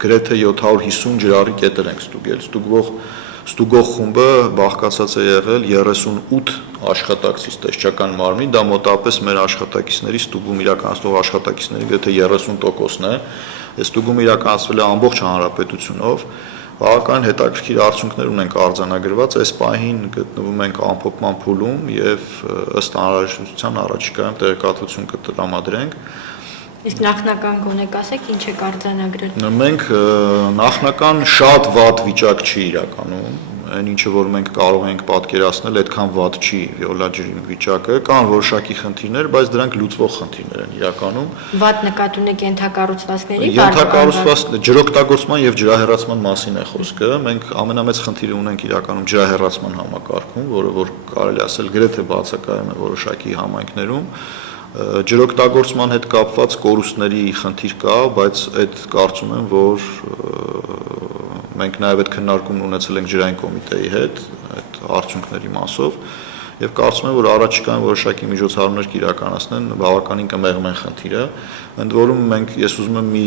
գրեթե 750 ջրառի կետեր ենք ստուգել, Ստուգող խումբը բաղկացած է եղել 38 աշխատակցից տեսչական մարմնի, դա մոտավորապես մեր աշխատակիցների ստուգում իրականացնող աշխատակիցների գրեթե 30%-ն է։ Այս ստուգումը իրականացվել է ամբողջ հանրապետությունով։ Բավական հետաքրքիր արդյունքներ ունենք արձանագրված, այս պահին գտնվում ենք ամփոփման փուլում եւ ըստ անհրաժեշտության առաջիկայում տեղեկատվություն կտրամադրենք։ Իսկ նախնական գոնե կասեք ինչ եք արձանագրել։ Մենք նախնական շատ վատ վիճակ չի իրականում, այն ինչը որ մենք կարող ենք պատկերացնել, այդքան վատ չի վիոլա ջրի վիճակը, կան որոշակի խնդիրներ, բայց դրանք լուծվող խնդիրներ են իրականում։ Վատ նկատի ունեք ենթակառուցվածքների ջրօգտագործման եւ ջրահեռացման մասին է խոսքը։ Մենք ամենամեծ խնդիրը ունենք իրականում ջրահեռացման համակարգում, որը որ կարելի ասել գրեթե բացակայում է որոշակի համայնքներում։ Ջրօգտագործման հետ կապված կորուստների խնդիր կա, բայց այդ կարծում եմ, որ մենք նաև այդ քննարկումն ունեցել ենք ջրային կոմիտեի հետ, այդ արդյունքների մասով, եւ կարծում եմ, որ առաջիկայում որոշակի միջոցառումներ կիրականացնեն, բավականին կմեղմեն խնդիրը, ընդ որում ես ուզում եմ մի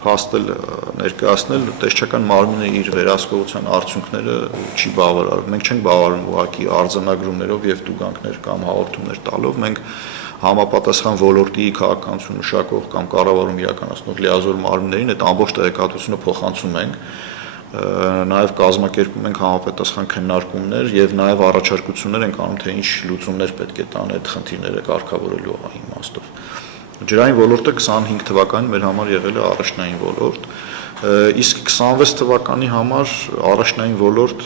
փաստել ներկայացնել, տեսչական մարմինը իր վերահսկողության արդյունքները չի բավարարում։ Մենք չենք բավարարում ուղղակի արձանագրումներով եւ տուգանքներ կամ հաղորդումներ տալով, մենք համապատասխան ոլորտի քաղաքականություն մշակող կամ կառավարում իրականացնող լիազոր մարմիններին այդ ամբողջ տեղեկատվությունը փոխանցում ենք, նաև կազմակերպում ենք համապատասխան քննարկումներ եւ նաև առաջարկություններ ենք անում, թե ինչ լուծումներ պետք է տան այդ խնդիրները կարգավորելու իմաստով։ Ջրային ոլորտը 25 թվականին մեր համար եղել է առաջնային ոլորտ, իսկ 26 թվականի համար առաջնային ոլորտ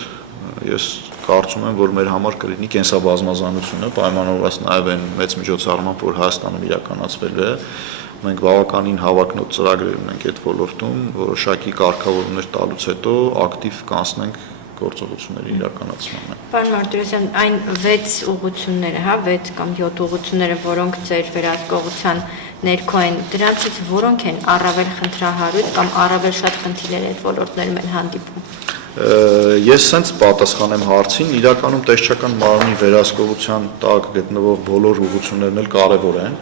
ես կարծում եմ, որ մեր համար կլինի կենսաբազմազանությունը, պայմանավորված նաև այն մեծ միջոցառմամբ, որ Հայաստանում իրականացվել է, մենք բավականին հավակնոտ ծրագրեր ունենք այդ ոլորտում, որոշակի կարգավորումներ տալուց հետո ակտիվ կանցնենք գործողությունների իրականացմանը։ Պարոն Մարտիրոսյան, այն 6 ուղղությունները, 6 կամ 7 ուղղությունները, որոնք ձեր վերահսկողության ներքո են, դրանցից որոնք են առավել խնդրահարույց կամ առավել շատ խնդիրներ այդ ոլորտներում են հանդիպում։ Ես սենց պատասխանեմ հարցին, իրականում տեսչական մարմնի վերահսկողության տակ գտնվող բոլոր ուղղություններն էլ կարևոր են։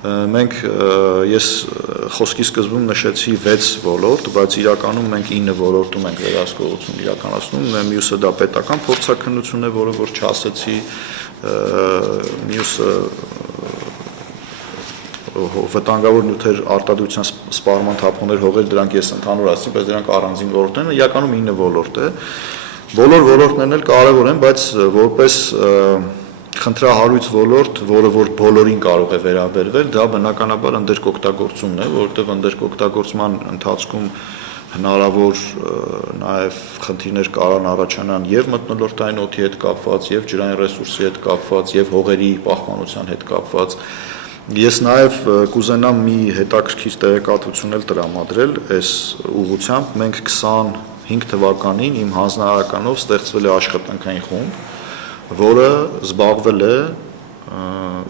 Մենք ես խոսքի սկզբում նշեցի 6 ոլորտ, բայց իրականում մենք 9 ոլորտում ենք վերահսկողություն իրականացնում, մյուսը դա պետական փորձաքննությունն է, որը որ չասեցի, մյուսը վտանգավոր նյութեր արտադրության սպառման թափոններ հողեր, դրանք ես ընդհանուր ասեցի, բայց դրանք առանձին ոլորտներ են, իրականում 9 ոլորտ է։ Բոլոր ոլորտներն էլ կարևոր են, բայց որպես խնդրահարույց ոլորտ, որը որ բոլորին կարող է վերաբերվել, դա բնականաբար ընդերկօգտագործումն է, որովհետև ընդերկօգտագործման ընթացքում հնարավոր նաև խնդիրներ կարան առաջանան եւ մթնոլորտային օդի հետ կապված, եւ ջրային ռեսուրսի հետ կապված, եւ հողերի պահպանության հետ կապված։ Ես նաև կուզենամ մի հետաքրքիր տեղեկատվություն էլ տրամադրել այս ուղղությամբ։ Մենք 25 թվականին իմ հանձնարարականով ստեղծվել է աշխատանքային խումբ, որը զբաղվել է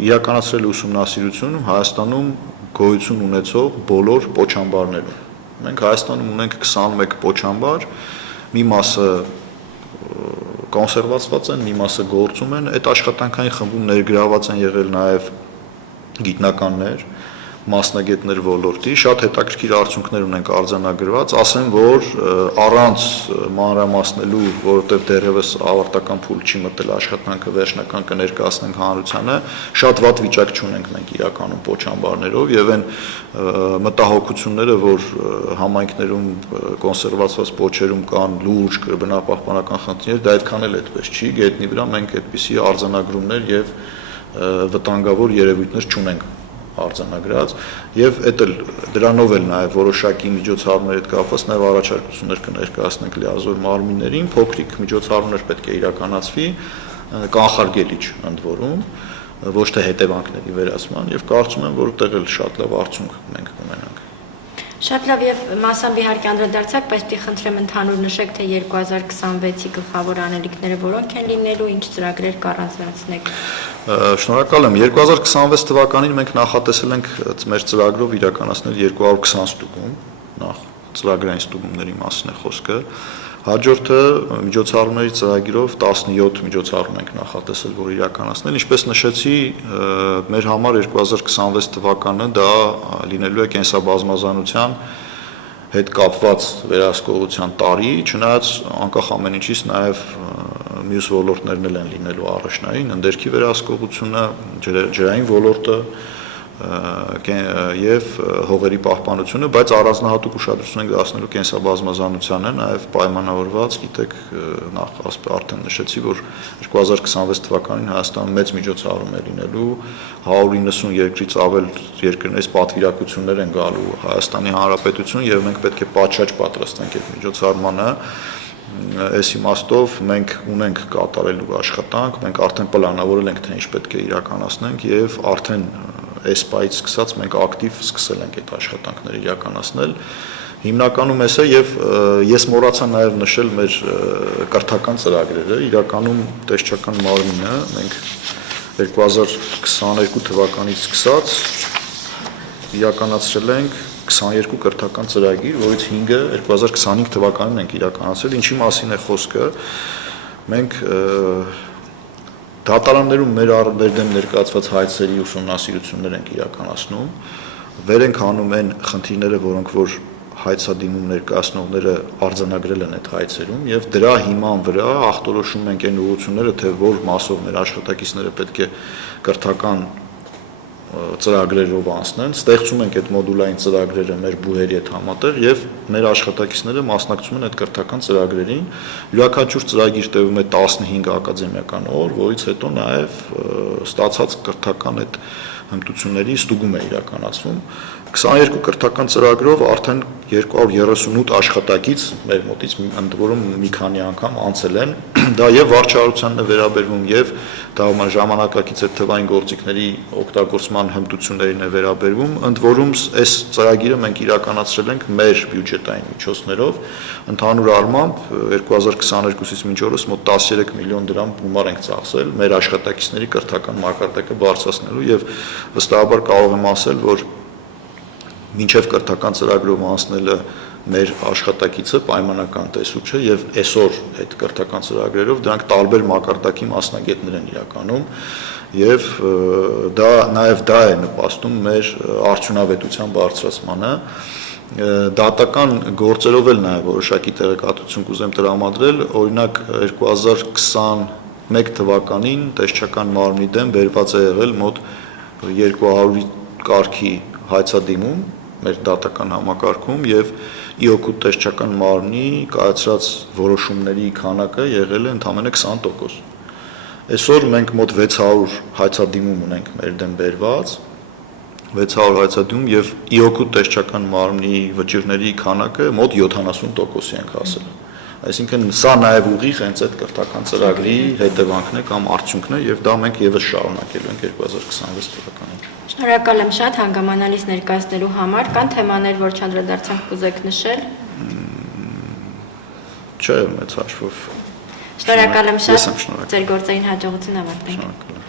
իրականացրել ուսումնասիրություն Հայաստանում գոյություն ունեցող բոլոր պոչամբարներում։ Մենք Հայաստանում ունենք 21 պոչամբար, մի մասը կոնսերվացված են, մի մասը գործում են։ Այդ աշխատանքային խմբում ներգրաված են եղել նաև գիտնականներ, մասնագետներ ոլորտի, շատ հետաքրքիր արդյունքներ ունենք արձանագրված, ասեմ, որ առանց մանրամասնելու, որովհետև դեռևս ավարտական փուլ չի մտել աշխատանքը, վերջնական կներկայացնենք հանրությանը, շատ վատ վիճակ չունենք մենք իրականում պոչամբարներով եւ այն մտահոգությունները, որ համայնքներում կոնսերվացված պոչերում կան լուրջ բնապահպանական խնդիրներ, դա այդքան էլ այդպես չի, գետնի վրա մենք այդպիսի արձանագրումներ եւ վտանգավոր երևույթներ չունենք արձանագրած եւ դրանով էլ նաեւ որոշակի միջոցառումներ հետ կապված նաեւ առաջարկություններ կներկայացնենք լիազոր մարմիններին, փոքրիկ միջոցառումներ պետք է իրականացվի կանխարգելիչ ընդ որում, ոչ թե հետևանքների վերացման եւ կարծում եմ, որ այդտեղ էլ շատ լավ արդյունք մենք կունենանք։ Շատ լավ եւ մասամբ իհարկե անդրադարձակ, բայց պիտի խնդրեմ ընդհանուր նշեք, թե 2026-ի գլխավոր անելիքները որոնք են լինելու, ինչ ծրագրեր կառանձնացնեք։ Շնորհակալ եմ։ 2026 թվականին մենք նախատեսել ենք մեր ծրագրով իրականացնել 220 ստուգում, նախ ծրագրային ստուգումների մասին է խոսքը։ Հաջորդը միջոցառումների ծրագիրով 17 միջոցառում ենք նախատեսել, որ իրականացնել։ Ինչպես նշեցի, մեր համար 2026 թվականը դա լինելու է կենսաբազմազանության հետ կապված վերահսկողության տարի, չնայած անկախ ամեն ինչից նաև մյուս ոլորտներն էլ են լինելու առաջնային, ընդերքի վերահսկողությունը, ջրային ոլորտը եւ հողերի պահպանությունը, բայց առանձնահատուկ ուշադրություն ենք դարձնելու կենսաբազմազանությանը, նաև պայմանավորված, գիտեք, նախ արդեն նշեցի, որ 2026 թվականին Հայաստանում մեծ միջոցառում է լինելու 190 երկրից ավել երկրներից պատվիրակություններ են գալու Հայաստանի Հանրապետություն եւ մենք պետք է պատշաճ պատրաստենք այդ միջոցառմանը։ Այս իմաստով մենք ունենք կատարելու աշխատանք, մենք արդեն պլանավորել ենք թե ինչ պետք է իրականացնենք եւ արդեն այս պայից սկսած մենք ակտիվ սկսել ենք այդ աշխատանքները իրականացնել։ Հիմնականում էս է եւ ես մոռացա նաեւ նշել մեր կրթական ծրագրերը, իրականում տեսչական մարմինը մենք 2022 թվականից սկսած իրականացրել ենք 22 կրթական ծրագիր, որից 5-ը 2025 թվականին ենք իրականացրել, ինչի մասին է խոսքը։ Մենք դատարաններում մեր դեմ ներկայացված հայցերի ուսումնասիրություններ ենք իրականացնում, վեր ենք հանում այն խնդիրները, որոնք որ հայցադիմում ներկայացնողները արձանագրել են այդ հայցերում եւ դրա հիման վրա ախտորոշում ենք այն ուղղությունները, թե որ մասով մեր աշխատակիցները պետք է կրթական ծրագրերով անցնեն, ստեղծում ենք այդ մոդուլային ծրագրերը մեր բուհերի հետ համատեղ եւ մեր աշխատակիցները մասնակցում են այդ կրթական ծրագրերին։ Յուրաքանչյուր ծրագիր տևում է 15 ակադեմիական օր, որից հետո նաեւ ստացած կրթական այդ հմտությունների ստուգում է իրականացվում։ 22 կրթական ծրագրով արդեն 238 աշխատակից մեր մոտից ընդ որում մի քանի անգամ անցել են, դա եւ վարչարությանն է վերաբերվում եւ դա ժամանակակից այդ թվային գործիքների օգտագործման հմտություններին է վերաբերվում, ընդ որում այս ծրագիրը մենք իրականացրել ենք մեր բյուջետային միջոցներով, ընդհանուր առմամբ 2022-ից մինչ օրս մոտ 13 միլիոն դրամ գումար ենք ծախսել մեր աշխատակիցների կրթական մակարդակը բարձրացնելու եւ վստահաբար կարող եմ ասել, որ մինչև կրթական ծրագրով անցնելը մեր աշխատակիցը պայմանական տեսուչ է եւ այսօր այդ կրթական ծրագրերով դրանք տարբեր մակարդակի մասնագետներ են իրականում եւ դա է նպաստում մեր արդյունավետության բարձրացմանը դատական գործերով էլ նաեւ որոշակի տեղեկատվություն կուզեմ տրամադրել օրինակ 2021 թվականին տեսչական մարմնի դեմ վերված է եղել մոտ 200 կարգի հայցադիմում մեր դատական համակարգում եւ իօԿ տեսչական մարմնի կայացրած որոշումների քանակը եղել է ընդամենը 20%։ Այսօր մենք մոտ 600 հայցադիմում ունենք մեր դեմ բերված, 600 հայցադիմում եւ իօԿ տեսչական մարմնի վճիռների քանակը մոտ 70%-ի ենք հասել։ Այսինքն սա նաեւ ուղիղ հենց այդ կրթական ծրագրի հետևանքն է կամ արդյունքն է եւ դա մենք եւս շարունակելու ենք 2026 թվականին։ Շնորհակալ եմ շատ հանգամանալից ներկայացնելու համար, կան թեմաներ, որ չանդրադարձանք կուզեք նշել։ Չէ, մեծ հաշվով։ Շնորհակալ եմ շատ, ձեր գործերին հաջողություն ավարտենք։